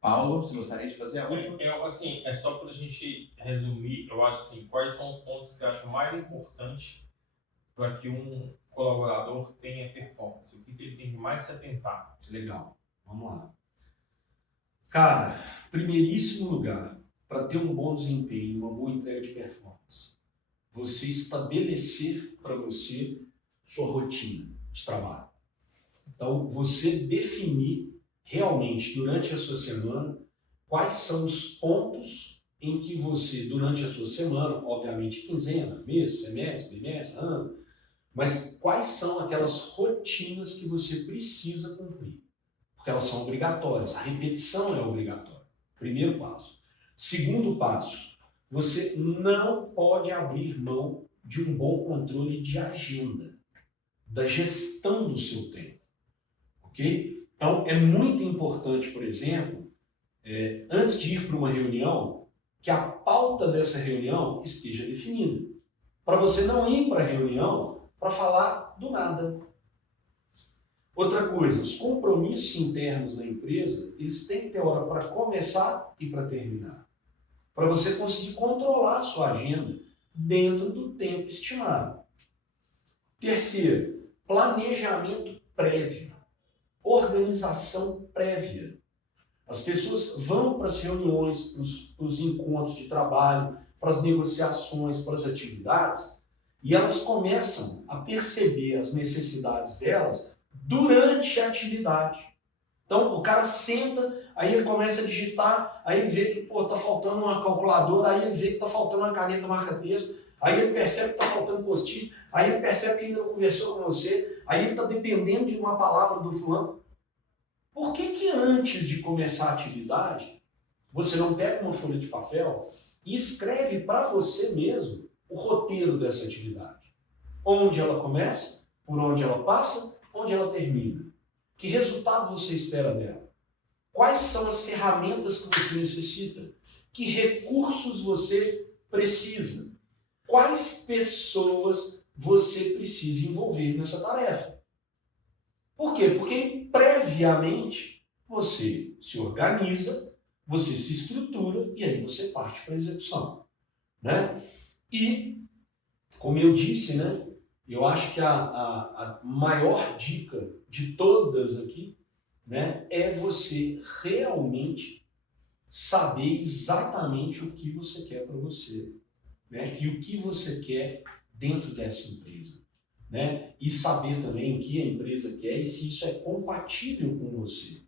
Paulo, você gostaria de fazer a última? Assim, é só para a gente resumir, eu acho assim, quais são os pontos que você acha mais importantes para que um colaborador tenha performance? O que ele tem que mais se atentar? Legal, vamos lá. Cara, primeiríssimo lugar, para ter um bom desempenho, uma boa entrega de performance, você estabelecer para você sua rotina de trabalho. Então, você definir realmente durante a sua semana quais são os pontos em que você, durante a sua semana, obviamente quinzena, mês, semestre, bimestre, ano, mas quais são aquelas rotinas que você precisa cumprir? Porque elas são obrigatórias, a repetição é obrigatória. Primeiro passo. Segundo passo, você não pode abrir mão de um bom controle de agenda, da gestão do seu tempo, ok? Então, é muito importante, por exemplo, antes de ir para uma reunião, que a pauta dessa reunião esteja definida. Para você não ir para a reunião para falar do nada. Outra coisa, os compromissos internos da empresa, eles têm que ter hora para começar e para terminar. para você conseguir controlar a sua agenda dentro do tempo estimado. Terceiro, planejamento prévio, organização prévia. As pessoas vão para as reuniões, para os encontros de trabalho, para as negociações, para as atividades, e elas começam a perceber as necessidades delas durante a atividade. Então, o cara senta, aí ele começa a digitar, aí ele vê que tá faltando uma calculadora, aí ele vê que tá faltando uma caneta marca-texto, aí ele percebe que tá faltando post-it, aí ele percebe que ele não conversou com você, aí ele tá dependendo de uma palavra do fulano. Por que antes de começar a atividade, você não pega uma folha de papel e escreve para você mesmo o roteiro dessa atividade? Onde ela começa, por onde ela passa, onde ela termina. Que resultado você espera dela? Quais são as ferramentas que você necessita? Que recursos você precisa? Quais pessoas você precisa envolver nessa tarefa? Por quê? Porque previamente você se organiza, você se estrutura e aí você parte para a execução, né? E, como eu disse, né, eu acho que a maior dica de todas aqui, né, é você realmente saber exatamente o que você quer para você, né, e o que você quer dentro dessa empresa, né, e saber também o que a empresa quer e se isso é compatível com você.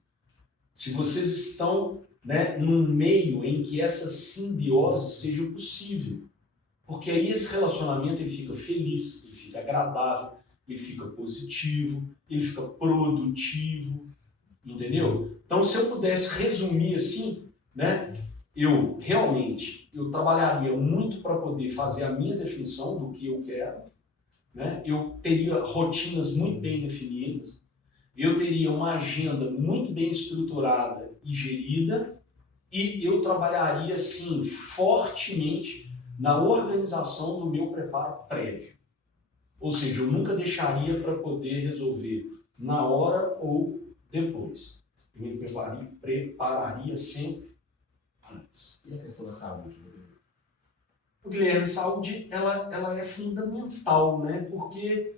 Se vocês estão, né, num meio em que essa simbiose seja possível, porque aí esse relacionamento ele fica feliz, ele fica agradável, ele fica positivo, ele fica produtivo, entendeu? Então, se eu pudesse resumir assim, né, eu trabalharia muito para poder fazer a minha definição do que eu quero, né? Eu teria rotinas muito bem definidas, eu teria uma agenda muito bem estruturada e gerida, e eu trabalharia, sim, fortemente na organização do meu preparo prévio. Ou seja, eu nunca deixaria para poder resolver na hora ou depois. Eu me prepararia sempre antes. E a questão da saúde? Guilherme, saúde ela é fundamental, né? Porque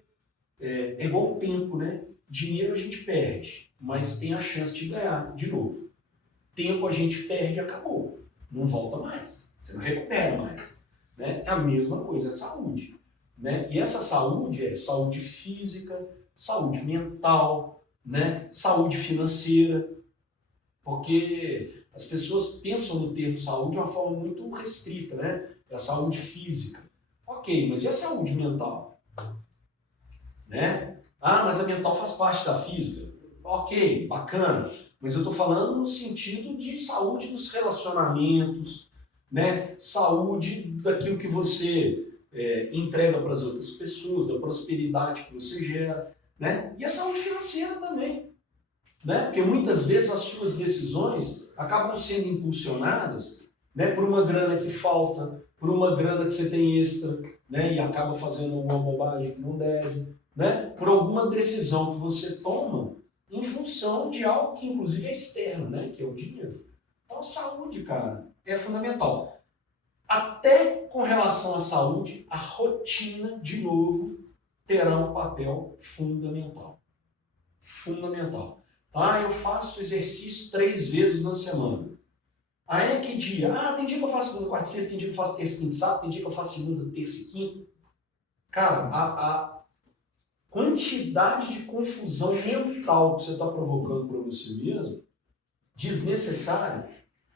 é igual o tempo, né? Dinheiro a gente perde, mas tem a chance de ganhar de novo. Tempo a gente perde e acabou. Não volta mais. Você não recupera mais. Né? É a mesma coisa, é saúde. Né? E essa saúde é saúde física, saúde mental, né? Saúde financeira. Porque as pessoas pensam no termo saúde de uma forma muito restrita, né? É a saúde física. Ok, mas e a saúde mental? Né? Ah, mas a mental faz parte da física. Ok, bacana. Mas eu estou falando no sentido de saúde dos relacionamentos, né? Saúde daquilo que você entrega para as outras pessoas, da prosperidade que você gera, né? E a saúde financeira também, né? Porque muitas vezes as suas decisões acabam sendo impulsionadas, né, por uma grana que falta, por uma grana que você tem extra, né, e acaba fazendo alguma bobagem que não deve, né, por alguma decisão que você toma em função de algo que inclusive é externo, né, que é o dinheiro. Então, saúde, cara, é fundamental. Até com relação à saúde, a rotina, de novo, terá um papel fundamental. Fundamental. Ah, eu faço exercício 3 vezes na semana. Ah, é que dia? Ah, tem dia que eu faço segunda, quarta e sexta, tem dia que eu faço terça, quinta e sábado, tem dia que eu faço segunda, terça e quinta. Cara, a quantidade de confusão mental que você está provocando para você mesmo, desnecessária,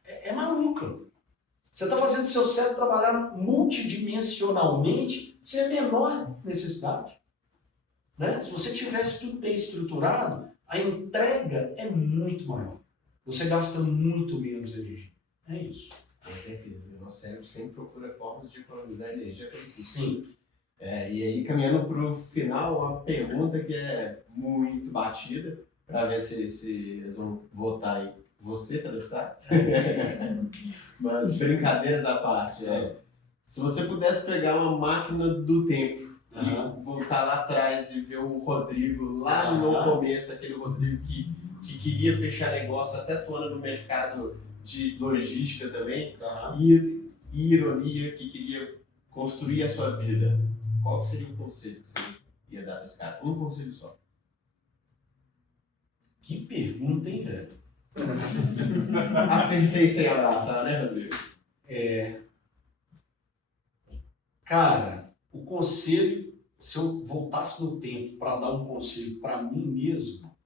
é maluca. Você está fazendo o seu cérebro trabalhar multidimensionalmente sem a menor necessidade. Né? Se você tivesse tudo bem estruturado, a entrega é muito maior. Você gasta muito menos energia. É isso. Com certeza. O nosso cérebro sempre procura formas de economizar energia. Sim. E aí, caminhando para o final, uma pergunta que é muito batida, para ver se eles vão votar em você, tá? Mas brincadeiras à parte. Se você pudesse pegar uma máquina do tempo e voltar lá atrás e ver o Rodrigo lá no começo, aquele Rodrigo que queria fechar negócio, até atuando no mercado de logística também, e e ironia que queria construir a sua vida, qual seria o conselho que você ia dar para esse cara? Um conselho só. Que pergunta, hein, velho? Apertei sem abraçar, né, Rodrigo? Cara, o conselho, se eu voltasse no tempo para dar um conselho para mim mesmo,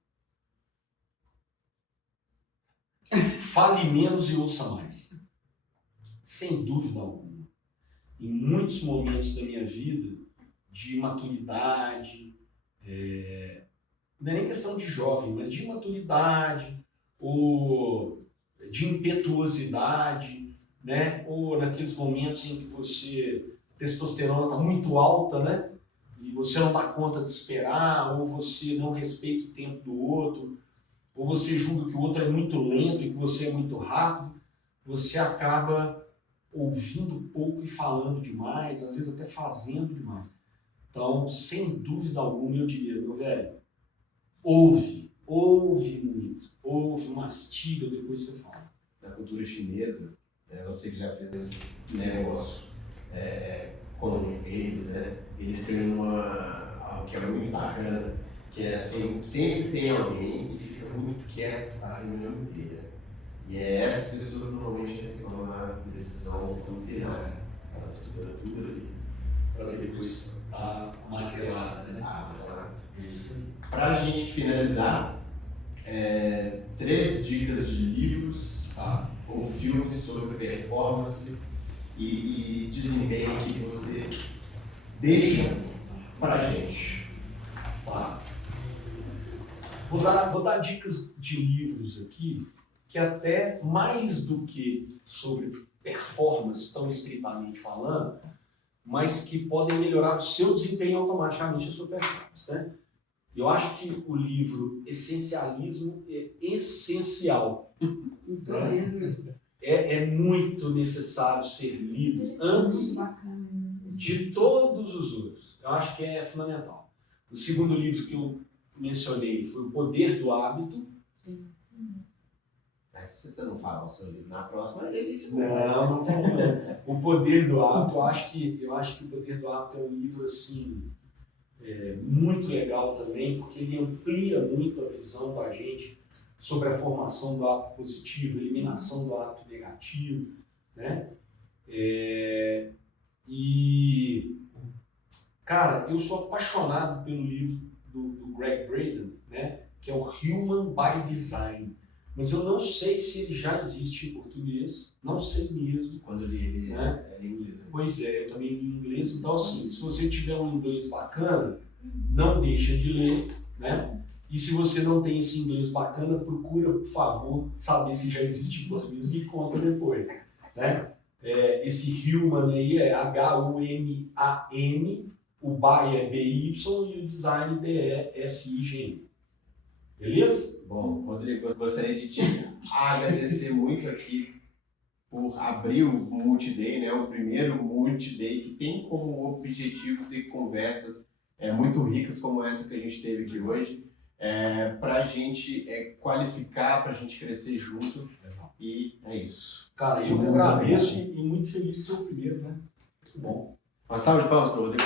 fale menos e ouça mais. Sem dúvida alguma. Em muitos momentos da minha vida, de maturidade, não é nem questão de jovem, mas de maturidade, ou de impetuosidade, né? Ou naqueles momentos em que a testosterona está muito alta, né? E você não dá conta de esperar, ou você não respeita o tempo do outro, ou você julga que o outro é muito lento e que você é muito rápido, você acaba ouvindo pouco e falando demais, às vezes até fazendo demais. Então, sem dúvida alguma, eu diria, meu velho, ouve muito, ouve, mastiga, depois você fala. Na cultura chinesa, você que já fez negócio com eles, né? Eles têm algo que é muito bacana, que é assim, sempre tem alguém que fica muito quieto a reunião inteira. E é essa pessoa que normalmente tem que tomar a decisão no final. Ela estuda tudo ali. Para depois dar uma martelada, né? Isso. Para a gente finalizar, 3 dicas de livros ou filmes sobre performance e desempenho que você deixa para a gente. Vou dar dicas de livros aqui que até mais do que sobre performance, tão estritamente falando, mas que podem melhorar o seu desempenho automaticamente, a sua performance, né? Eu acho que o livro Essencialismo é essencial. É muito necessário ser lido antes de todos os outros. Eu acho que é fundamental. O segundo livro que eu mencionei foi O Poder do Hábito. Mas se você não falar o seu livro na próxima, a gente não vamos. O Poder do Hábito, eu acho que O Poder do Hábito é um livro assim, muito legal também, porque ele amplia muito a visão da gente sobre a formação do hábito positivo, eliminação do hábito negativo, né? E, cara, eu sou apaixonado pelo livro do Greg Braden, né? Que é o Human by Design. Mas eu não sei se ele já existe em português, não sei mesmo. Quando eu li ele, né? era em inglês. Né? Pois é, eu também li em inglês. Então, assim, se você tiver um inglês bacana, não deixa de ler, né? E se você não tem esse inglês bacana, procura, por favor, saber se já existe em português e me conta depois, né? Esse Human aí é H-U-M-A-N, o by é B-Y e o design D-E-S-I-G-N. Beleza? Bom, Rodrigo, eu gostaria de te agradecer muito aqui por abrir o Multiday, né? O primeiro Multiday que tem como objetivo ter conversas muito ricas como essa que a gente teve aqui hoje, para a gente qualificar, para a gente crescer junto. E é isso. Cara, eu que agradeço e muito feliz de ser o primeiro, né? Muito bom. Uma salva de palmas para o Rodrigo.